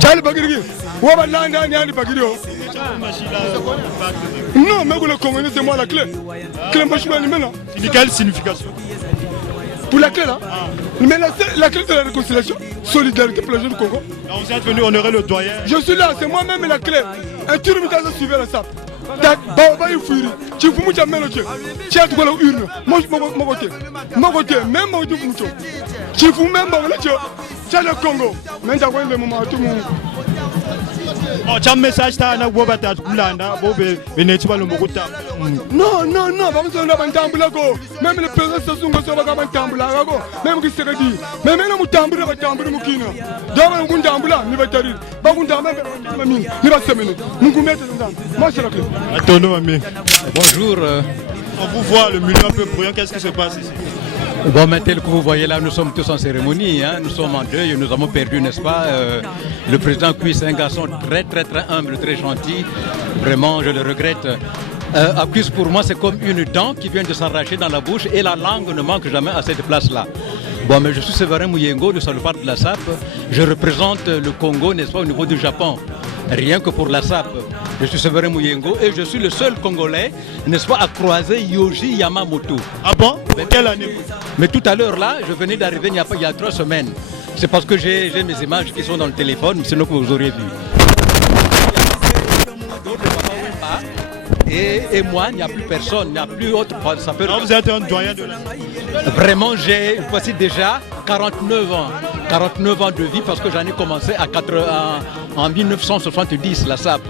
Charles Bagiri. Où va l'année ni Bagiri? Non, mais vous le communez, c'est moi la clé. Clé machine maintenant. Quelle signification? Pour la clé là. Mais la clé de la réconciliation, solidarité pour les jeunes du Congo. Vous êtes venu honorer le doyen. Je suis là, c'est moi-même la clé. Un tour de temps suivre la SAP. Baba il fuiri tu fumu jamelo tu tu as quoi urne moi mon côté même moi tu fumu tu fumu même bon là tu as le Congo mais t'as quoi le moment tout monde oh tu as un message ta na boba ta kulanda bobe beneti ba lo mokuta non ba mso na bantambula ko même le président Sassou Nguesso ba bantambula ko même qui se dit mais même mutambula batambula mukina dama ngundambula ni batari ba ngundamba mami ni ba semene mungumete ndam moi c'est la clé. Bonjour. On vous voit le milieu un peu bruyant, qu'est-ce qui se passe ici? Bon, mais tel que vous voyez là, nous sommes tous en cérémonie, hein. Nous sommes en deuil, nous avons perdu, n'est-ce pas, le président Kui, c'est un garçon très humble, très gentil. Vraiment, je le regrette. Acquis pour moi, c'est comme une dent qui vient de s'arracher dans la bouche et la langue ne manque jamais à cette place-là. Bon, mais je suis Séverin Mouyengo, le salopard de la SAP. Je représente le Congo, n'est-ce pas, au niveau du Japon. Rien que pour la SAP. Je suis Séverin Mouyengo et je suis le seul Congolais, n'est-ce pas, à croiser Yoji Yamamoto. Ah bon? Quelle année? Mais tout à l'heure là, je venais d'arriver il y a 3 semaines. C'est parce que j'ai mes images qui sont dans le téléphone, sinon que vous auriez vu. Et moi, il n'y a plus personne, il n'y a plus autre sapeur. Vous êtes un doyen de la... Vraiment, j'ai voici déjà 49 ans. 49 ans de vie parce que j'en ai commencé en 1970, la SAP.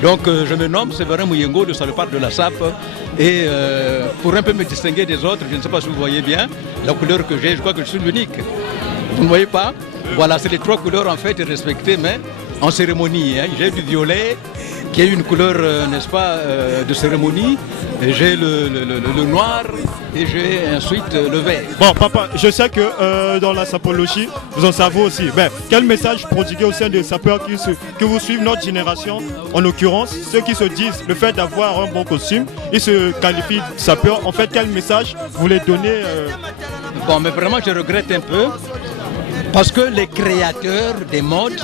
Donc je me nomme Séverin Mouyengo, le salopard de la SAP. Et pour un peu me distinguer des autres, je ne sais pas si vous voyez bien, la couleur que j'ai, je crois que je suis l'unique. Vous ne voyez pas? Voilà, c'est les 3 couleurs en fait respectées, mais en cérémonie. Hein. J'ai du violet, qui est une couleur, n'est-ce pas, de cérémonie. J'ai le noir et j'ai ensuite le vert. Bon, papa, je sais que dans la sapologie, vous en savez aussi. Ben, quel message prodiguer au sein des sapeurs qui vous suivent, notre génération, en l'occurrence, ceux qui se disent le fait d'avoir un bon costume, ils se qualifient de sapeurs. En fait, quel message vous voulez donner Bon, mais vraiment, je regrette un peu. Parce que les créateurs des modes,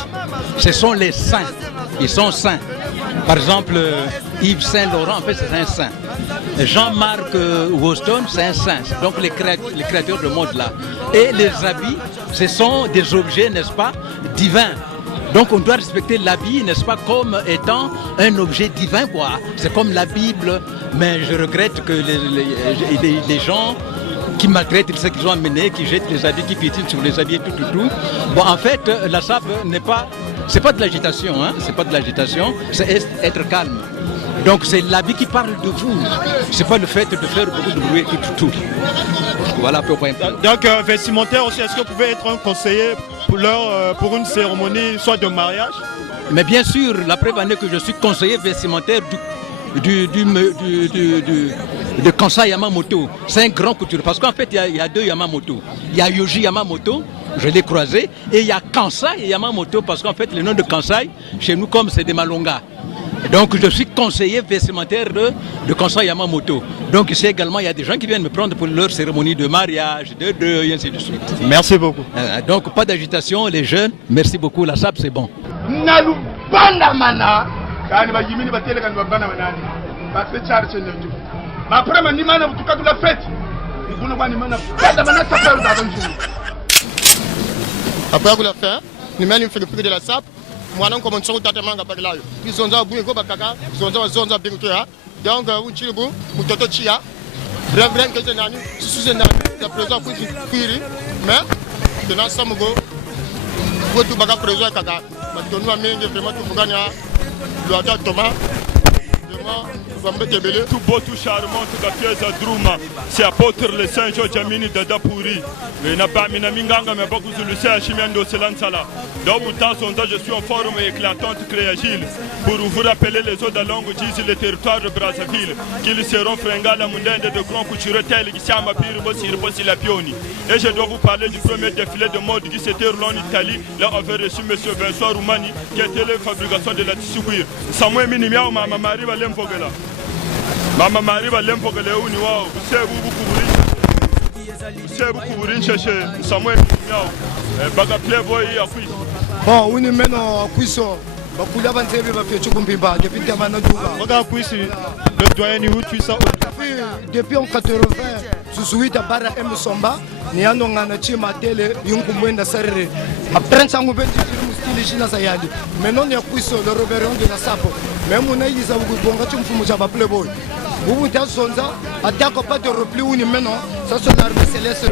ce sont les saints. Ils sont saints. Par exemple, Yves Saint Laurent, en fait, c'est un saint. Jean-Marc Woston, c'est un saint. Donc les créateurs de mode là. Et les habits, ce sont des objets, n'est-ce pas, divins. Donc on doit respecter l'habit, n'est-ce pas, comme étant un objet divin, quoi. C'est comme la Bible. Mais je regrette que les gens qui maltraitent ceux qu'ils ont amenés, qui jettent les habits, qui piétinent sur les habits, tout. Bon, en fait, la SAP n'est pas... C'est pas de l'agitation, hein. C'est pas de l'agitation, c'est être calme. Donc c'est l'habit qui parle de vous. C'est pas le fait de faire beaucoup de bruit, tout. Voilà pourquoi. Donc vestimentaire aussi, est-ce que vous pouvez être un conseiller pour une cérémonie, soit de mariage? Mais bien sûr, la preuve en est que je suis conseiller vestimentaire de Kansai Yamamoto. C'est un grand couturier. Parce qu'en fait, il y a 2 Yamamoto. Il y a Yoji Yamamoto, je l'ai croisé, et il y a Kansai Yamamoto, parce qu'en fait, le nom de Kansai, chez nous, comme c'est des Malonga. Donc je suis conseiller vestimentaire de Constant Yamamoto. Donc ici également, il y a des gens qui viennent me prendre pour leur cérémonie de mariage, de deuil, et ainsi de suite. Merci beaucoup. Donc pas d'agitation, les jeunes. Merci beaucoup, la SAP c'est bon. Après la fin, nous mettons le prix de la SAP. Moi, on commence à faire par là. Ils ont un bouillon, ils ont un bien. Donc, vous tirez vous, vous totez chia. Bref, que j'ai nani, sous un ami, la présence pour cuire. Mais, de l'ensemble, vous tout bagarre présent kaka. Parce que nous avons vraiment tout gagné. Le Thomas. Tout beau, tout charmant, tout à pièce à Drouma. C'est apôtre le Saint-Georges Amini de Dapouri. Il n'a pas mis Minganga, mais beaucoup de Lucien Chimiendo Selansala. Dans mon temps, je suis en forme éclatante, créagile. Pour vous rappeler les eaux de langue, disent le territoire de Brazzaville. Qu'ils seront fringants la mondaine de grands couturiers tels qui s'aiment à Pire, Bossi, la Pioni. Et je dois vous parler du premier défilé de mode qui s'était roulé en Italie. Là, on avait reçu M. Vincent Roumani, qui était la fabrication de la tissu. Samuel Minimia, Maman Marie Valemfogela. Mama Marie va l'empogele uni wao busebu bukuburin chercher Samuel Miao baga playboy ya quiz bon uni meno quiso bakula banzebe bafie chukumpimba depuis kamana duba baga quiz le doyen ni hutu ça depuis en 80 susuita bara M Somba ni ando ngana chima tele yunkumwenda sarere aprensa ngubendi mustili shina sayali menon ya quiso le reverend de la sapo même on a dit ça vous bonga chumfumu cha playboy vous vous êtes sonza attaque pas de repli ou ni maintenant ça c'est l'arme céleste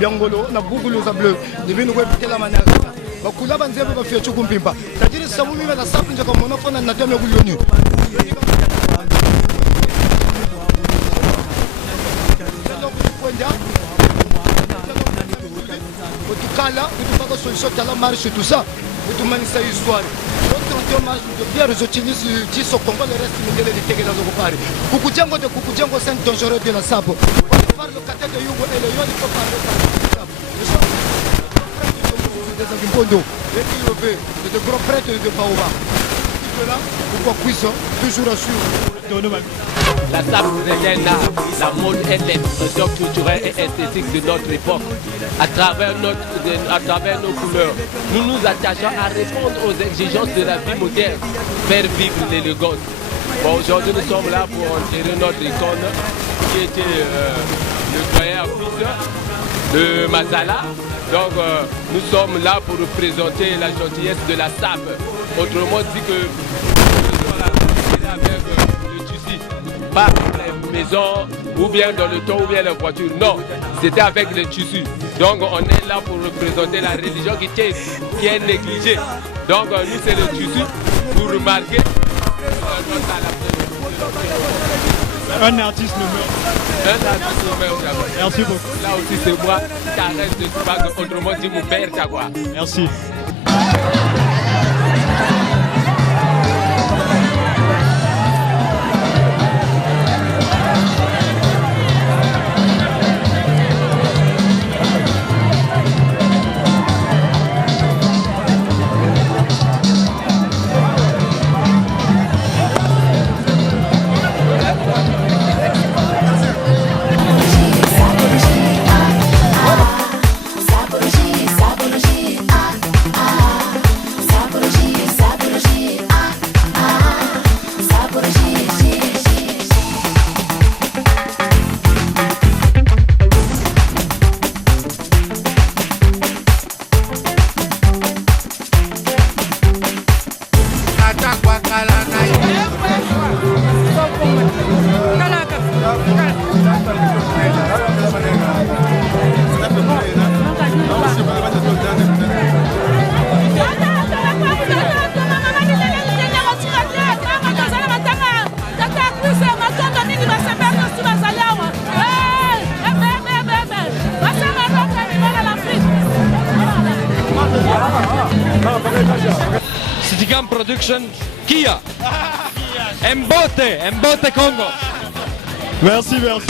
biangolo na bugulu za bleu divine ko bitela manaka bakula banzebe bafie chukumpimba tajiri samu mimi na sapu nje kama unafanya na teme kulioni Kala, vous pouvez solution à la marche tout ça, vous pouvez manier cette histoire. D'autres marches de pierre, ils utilisent 10 au Congo, le reste de l'élite dans le Paris. Kukujango de Kukujango, c'est dangereux de la sable. On parle le cadet de Yugo et le Yon, il faut parler de gros prêtres de Baoba. Là, pourquoi cuisson, toujours assuré. La SAP c'est un art, la mode est l'expression culturelle et esthétique de notre époque. À travers nos couleurs, nous nous attachons à répondre aux exigences de la vie moderne, faire vivre l'élégance. Bon, aujourd'hui nous sommes là pour enterrer notre icône qui était le doyen Akwisa de Mazala. Donc nous sommes là pour présenter la gentillesse de la SAP. Autrement dit que avec le tissu, pas les maisons ou bien dans le temps ou bien les voitures. Non, c'était avec le tissu. Donc on est là pour représenter la religion qui est négligée. Donc nous c'est le tissu pour remarquer un artiste nommé. Merci beaucoup. Là aussi c'est moi, Caresse de Tupac, autrement dit mon père Tagua. Merci. Citigam Production, Kia. Mbote Congo. Merci, merci.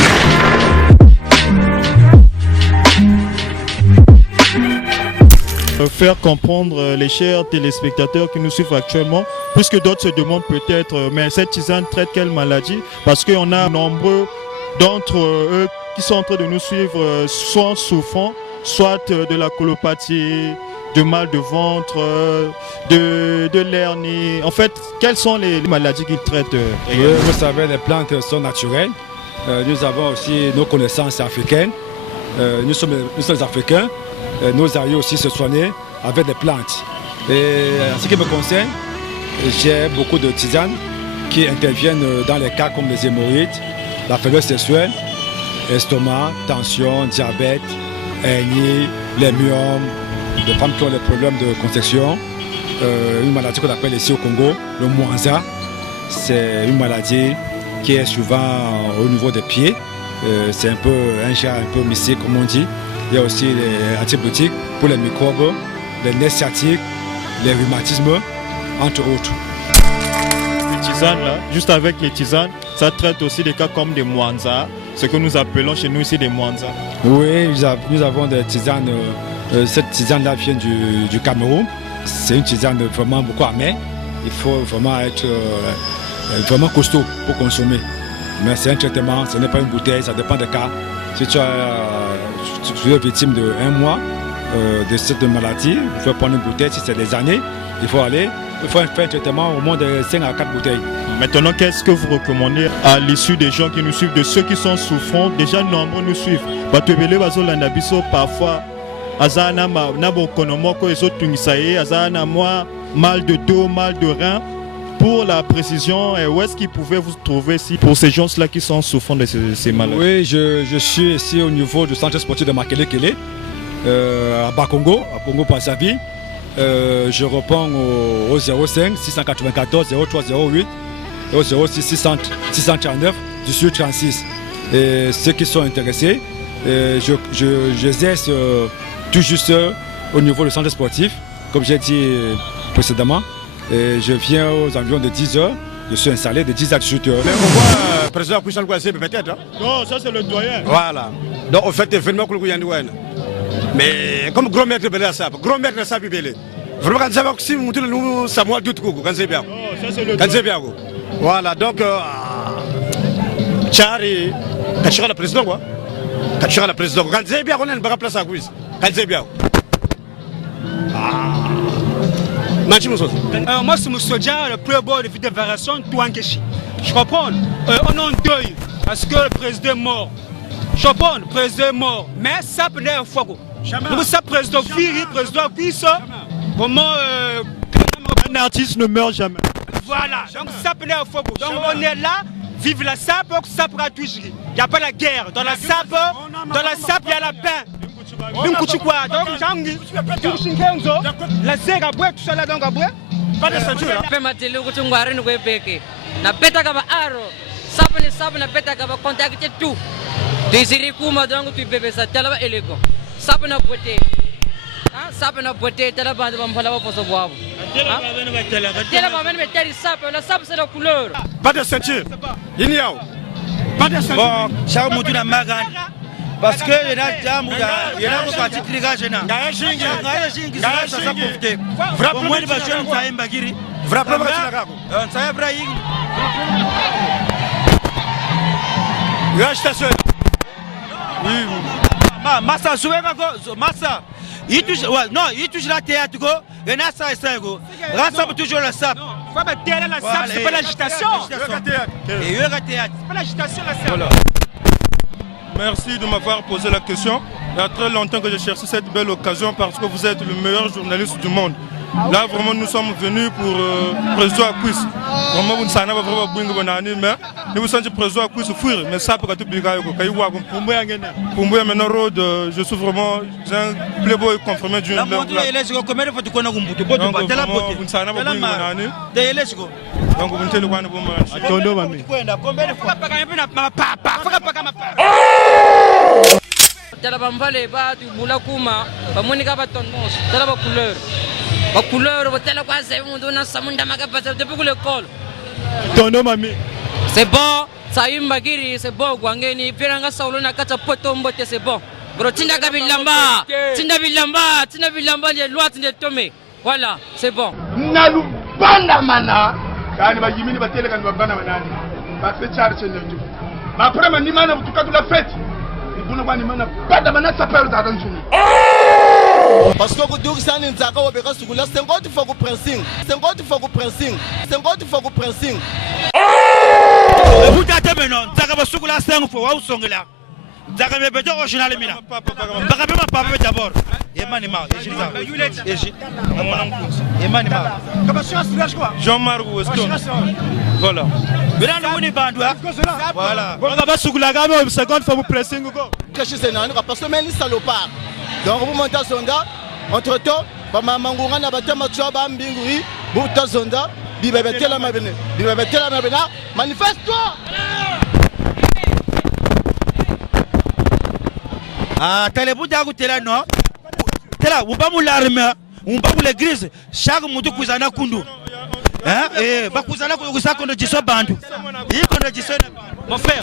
Faire comprendre les chers téléspectateurs qui nous suivent actuellement, puisque d'autres se demandent peut-être, mais cette tisane traite quelle maladie? Parce qu'on a nombreux d'entre eux qui sont en train de nous suivre, soit souffrant, soit de la colopathie, de mal de ventre, de l'hernie. En fait, quelles sont les maladies qu'ils traitent? Vous savez, les plantes sont naturelles. Nous avons aussi nos connaissances africaines. Nous sommes africains. Nos aïeux aussi se soignaient avec des plantes. Et en ce qui me concerne, j'ai beaucoup de tisanes qui interviennent dans les cas comme les hémorroïdes, la faiblesse sexuelle, estomac, tension, diabète, hernie, les myomes, les femmes qui ont des problèmes de conception, une maladie qu'on appelle ici au Congo, le Mwanza. C'est une maladie qui est souvent au niveau des pieds. C'est un peu un genre un peu mystique comme on dit. Il y a aussi les antibiotiques pour les microbes, les nerfs sciatiques, les rhumatismes, entre autres. Les tisanes là, juste avec les tisanes, ça traite aussi des cas comme des Mwanza, ce que nous appelons chez nous ici des Mwanza. Oui, nous avons des tisanes. Cette tisane-là vient du Cameroun. C'est une tisane vraiment beaucoup amère. Il faut vraiment être vraiment costaud pour consommer. Mais c'est un traitement, ce n'est pas une bouteille, ça dépend des cas. Si tu es victime de 1 mois de cette maladie, il faut prendre une bouteille. Si c'est des années, il faut faire un traitement au moins de 5 à 4 bouteilles. Maintenant, qu'est-ce que vous recommandez à l'issue des gens qui nous suivent, de ceux qui sont souffrants? Déjà, nombreux nous suivent. Parfois, azana nabokonomoko ezotungisaye azana moi mal de dos, mal de rein. Pour la précision, où est-ce qu'ils pouvaient vous trouver ici pour ces gens-là qui sont souffrants de ces maladies? Oui, je suis ici au niveau du centre sportif de Makelekele, à Bakongo, à Congo Brazzaville. Je réponds au 05 694 0308 et au 06 639 1836. Et ceux qui sont intéressés, j'exerce tout juste au niveau du centre sportif, comme j'ai dit précédemment. Et je viens aux environs de 10 h. Je suis installé de 10 à 18 h. Mais on voit le président Kouissal Kouassé peut-être. Hein? Non, ça c'est le doyen. Voilà. Donc on fait événement pour le Gouyandouane. Mais comme grand maître de la SAP, grand maître de la SAP, vraiment quand ça va aussi, nous Samuel Doutkou, quand c'est bien. Non, ça c'est le quand c'est bien. Voilà, donc Tchari, quand tu seras le président, quoi. Quand tu seras le président, quand c'est bien, on a une bonne place à Kouiss. Quand c'est bien. Moi, c'est Moussodia, le plus beau de fédération Touankeshi. Je comprends. On est en deuil parce que le président est mort. Je comprends, le président est mort. Mais ça peut être un fois. Donc, ça, président Firi, président Kouissa, vraiment. Un artiste ne meurt jamais. Voilà, donc ça peut être un fois. Donc, on est là, vive la SAP, ça pourra toujours. Il n'y a pas la guerre. Dans la SAP, il y a la paix. La zega boy tout ça là donc aboy pas de ceinture pe matele ko tungware ni ko epeke na peta ka ba aro sape na peta ka ba contact tout desiri kuma donc tu bebe sa tala ba eleko sape na bote tala ba mphala ba poso bwabo tela ba bene beteri sape la sape c'est la couleur pas de ceinture yini yao pas de ceinture bon cha mutu na magana parce que il y a un parti trigage là. Il y a un ça profiter. Vraiment moi les jeunes ça aime bagiri. Vraiment ça Ibrahim. Station. Oui. Massa souvenga go massa. Il touche non, il touche la théâtre go. Et na ça go. Rassemble toujours la sape. Faut pas télé la sape, c'est pas l'agitation. Et le théâtre. C'est pas l'agitation la sape. Merci de m'avoir posé la question. Il y a très longtemps que j'ai cherché cette belle occasion parce que vous êtes le meilleur journaliste du monde. Là, vraiment, nous sommes venus pour président Akouiss. Vraiment, vous ne savez pas vraiment mais nous sommes président Akouiss fuir, mais ça peut être plus grave. Pour moi, maintenant, road, je suis vraiment un playboy confirmé d'une la montre est là, combien de fois tu connais Gumbutu? Vous ne savez pas donc vous ne savez pas combien de fois tala bambale ba tu bula kuma ba monika ba tonnos tala ba couleur ba tala kwa se mundo na samunda makapasa depuis que l'école tondo mami c'est bon ça yimba giri c'est bon gwangeni piranga saulo na kata poto mbote c'est bon Gros, tinda bilamba, les lois, tinda tomé. Voilà, c'est bon. Nalu bandamana. Kani ba yimini ba tele kan ba bana manani. Ba se charge ndio. Ma prema ni mana butuka la fête. Ibuna ba ni mana bada mana sapeur za dan sunu. Parce que vous ça n'est pas au béra sur la 50 fois au pressing. 50 fois au pressing. 50 fois au pressing. Vous t'attendez maintenant, ça va sur la 5 fois au son là. Zaka me beto original mina. Baka be ma papa d'abord. Emani ma, Emani ma. Jean-Marc Weston. Voilà. Voilà. On va sur la gamme 50 fois au pressing go. Cacher c'est nan parce que même salopard. Donc vous montez Zonda, entre-temps, ba mangura na batama tsoba mbinguri, buta Zonda, bibebetela mabene. Bibebetela mabena, manifeste-toi. Ah, Talebou Diago Tela non. Tela, ou pas l'arme, ou pas l'église, chaque moutou Kouzana Kundu. Hein? Eh, Bakouzana Kouzana Kundu Jiso Bandu. Il connaît Jiso. Mon frère.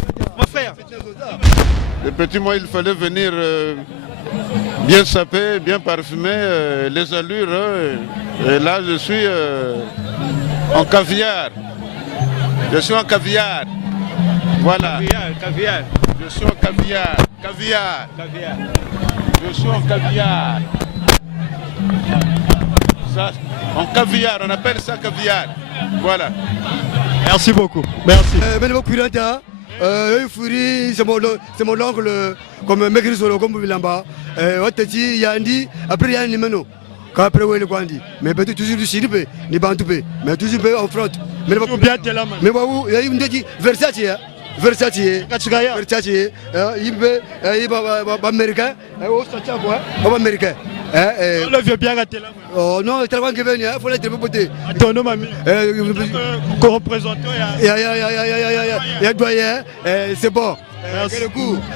Les petits mois, il fallait venir bien sapé, bien parfumé, les allures. Et là, je suis en caviar. Je suis en caviar. Voilà. Caviar. Je suis en caviar. Je suis en caviar. Ça, en caviar, on appelle ça caviar. Voilà. Merci beaucoup. Merci. C'est mon oncle, comme Megri Solo, comme Bilamba. Watati, Yandi, après Yann Nimeno. Après, oui, le Gwandi. Mais peut-être toujours du Siripe, ni Bantoupé. Mais toujours en front. Mais il y a une dit Versace. Versace, il veut américain, américain. On le veut bien gâter là. Oh non, il faut l'être beauté. Ton nom, ami. Co-représentant. Il y a doyen, c'est bon.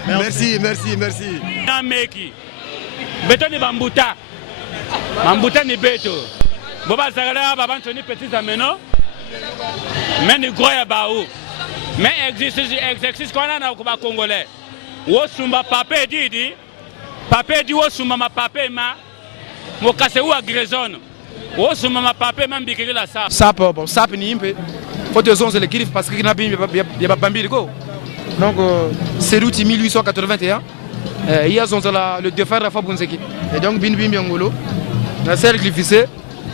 Merci. Nameki. Beto ni Bambuta. Bambuta ni Beto. Boba Zagala, Babantoni Petit Ameno. Mais ni Goya Baou. Mais exercice qu'on a au Congolais. Wosumba papé didi. Papé di wosumba ma papé ma. Mokase ou agrezone. Wosumba ma papé ma mbikiri la sap. Sap ni impe. Faut deux ans le kirif parce qu'il n'a pas bambi go. Donc c'est l'outil 1881. Il y a le défunt Rafa Bunzeki. Et donc bin Biangolo. La serre glyphysée,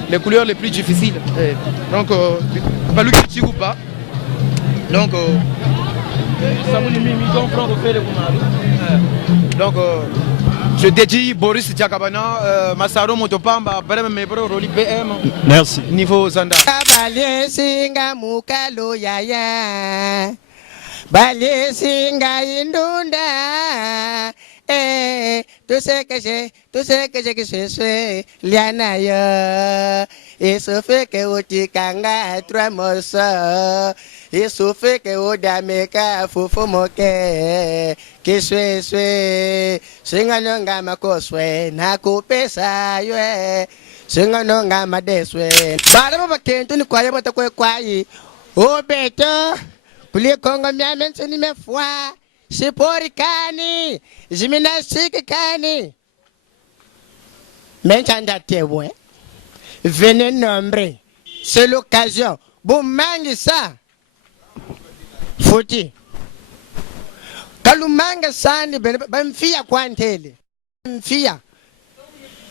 les couleurs les plus difficiles. Donc pas lui qui ou pas. Donc, je dédie Boris Diakabana, Massaro Motopamba, Mebro, Roli PM. Merci. Niveau Zanda. Singa mukalo yaya. Bale singa indunda. Tout ce que j'ai que je suis, liana yo. Et ce fait que Otikanga 3 morceaux. Et ce fait que Odameka Fofo Moke. Que suis, Singanonga Makoswe, Nakopesa, yue. Singanonga Madeswe. Barama Kentun Kwayabata Kwai. Oh, better. Plus Congo Miamen, c'est une fois. C'est pour Kani, gymnastique Kani. Maintenant, témoin, venez nombrer. C'est l'occasion. Bon, mangue ça. Fouti. Kalumanga Sani, ben fia quantele. Fia.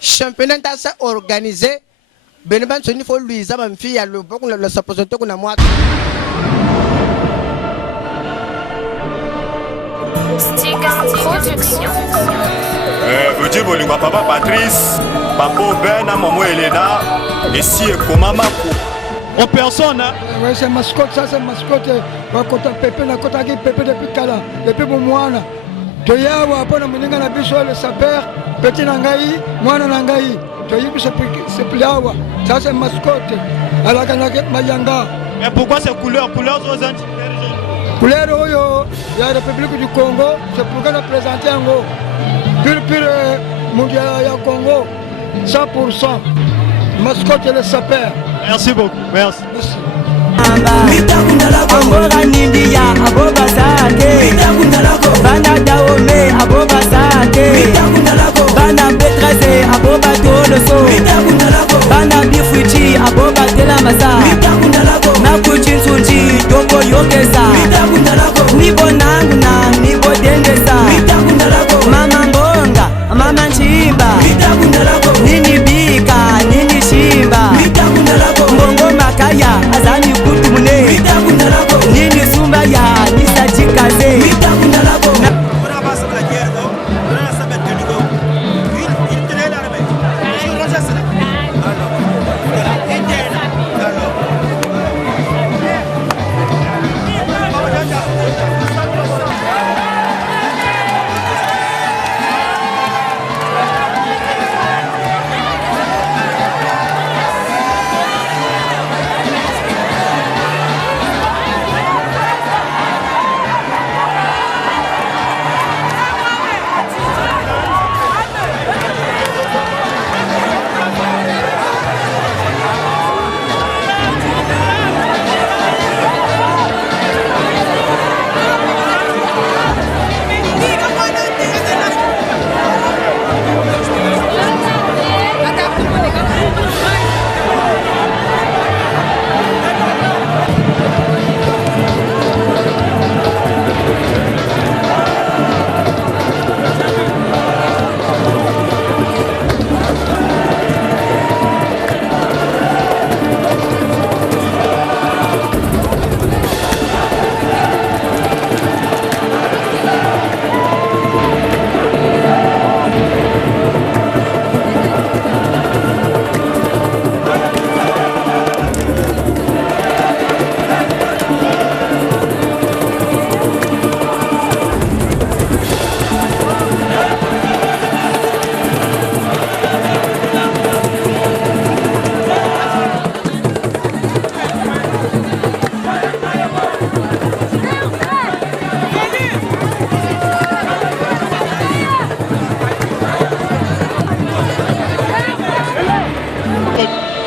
Championnat ça organisé. Ben ban soni faut Louisa, ben fia, le suppositoire qu'on a moi. Production. Vous bolingo papa Patrice, papa Ben, maman Elena, et si Komamako. En personne. Oui, c'est mascotte, ça c'est mascotte. Quand Pépé n'a pas Pépé depuis Kala, depuis Boumouana. Toya wa pona muninga na biso le saper, petit nangai, mwana nangai. Toya c'est pliawa. Ça c'est mascotte. Alaka na Mayanga. Et pourquoi ces couleurs aux Antilles? Couleur Oyo, il y a la République du Congo, c'est pour qu'on a présenté en haut. Pur mondial au Congo, 100%. Mascotte et le sapeur. Merci beaucoup, merci. Aboba te bana betrase aboba toloso bana bifuchi aboba tela masa nakuchinsunji toko yokesa nibo nangu na nibo dendesa mama mbonga mama nchimba nini bika nini shimba mbongo makaya azani kutumune nini sumba ya nisajikaze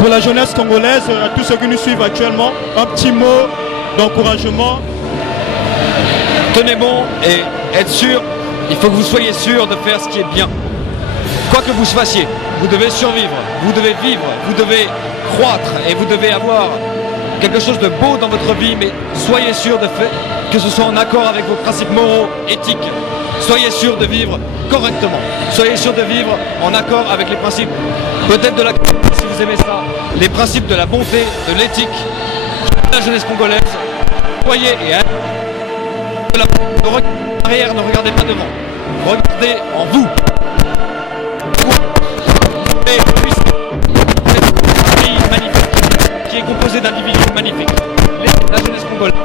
Pour la jeunesse congolaise, à tous ceux qui nous suivent actuellement, un petit mot d'encouragement. Tenez bon et être sûr, il faut que vous soyez sûr de faire ce qui est bien. Quoi que vous fassiez, vous devez survivre, vous devez vivre, vous devez croître et vous devez avoir quelque chose de beau dans votre vie, mais soyez sûr de fait que ce soit en accord avec vos principes moraux, éthiques. Soyez sûr de vivre correctement. Soyez sûr de vivre en accord avec les principes, peut-être de la... si vous aimez ça, les principes de la bonté, de l'éthique, de la jeunesse congolaise. Soyez et ne regardez en arrière, ne regardez pas devant. Regardez en vous. Et un pays magnifique, qui est composé d'individus magnifiques. La jeunesse congolaise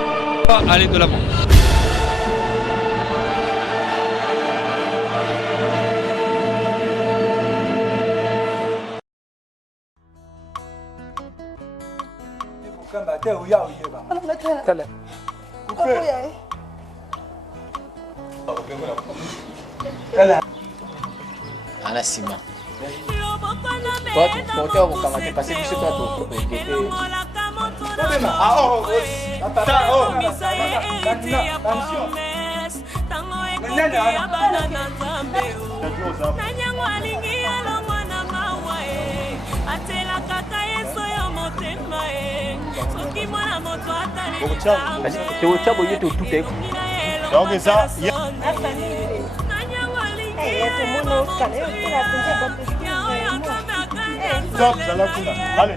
va aller de l'avant. Ana sima. Pote okamate pasi biso to donc ça stop, ça l'a fait. Allez.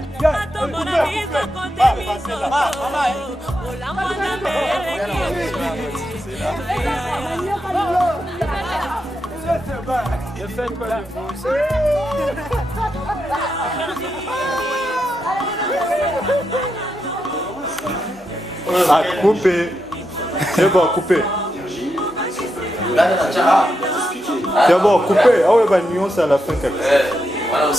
Ah, coupé. C'est bon, coupé. C'est bon, coupé. Ah ouais, bah nuance à la fin. Voilà,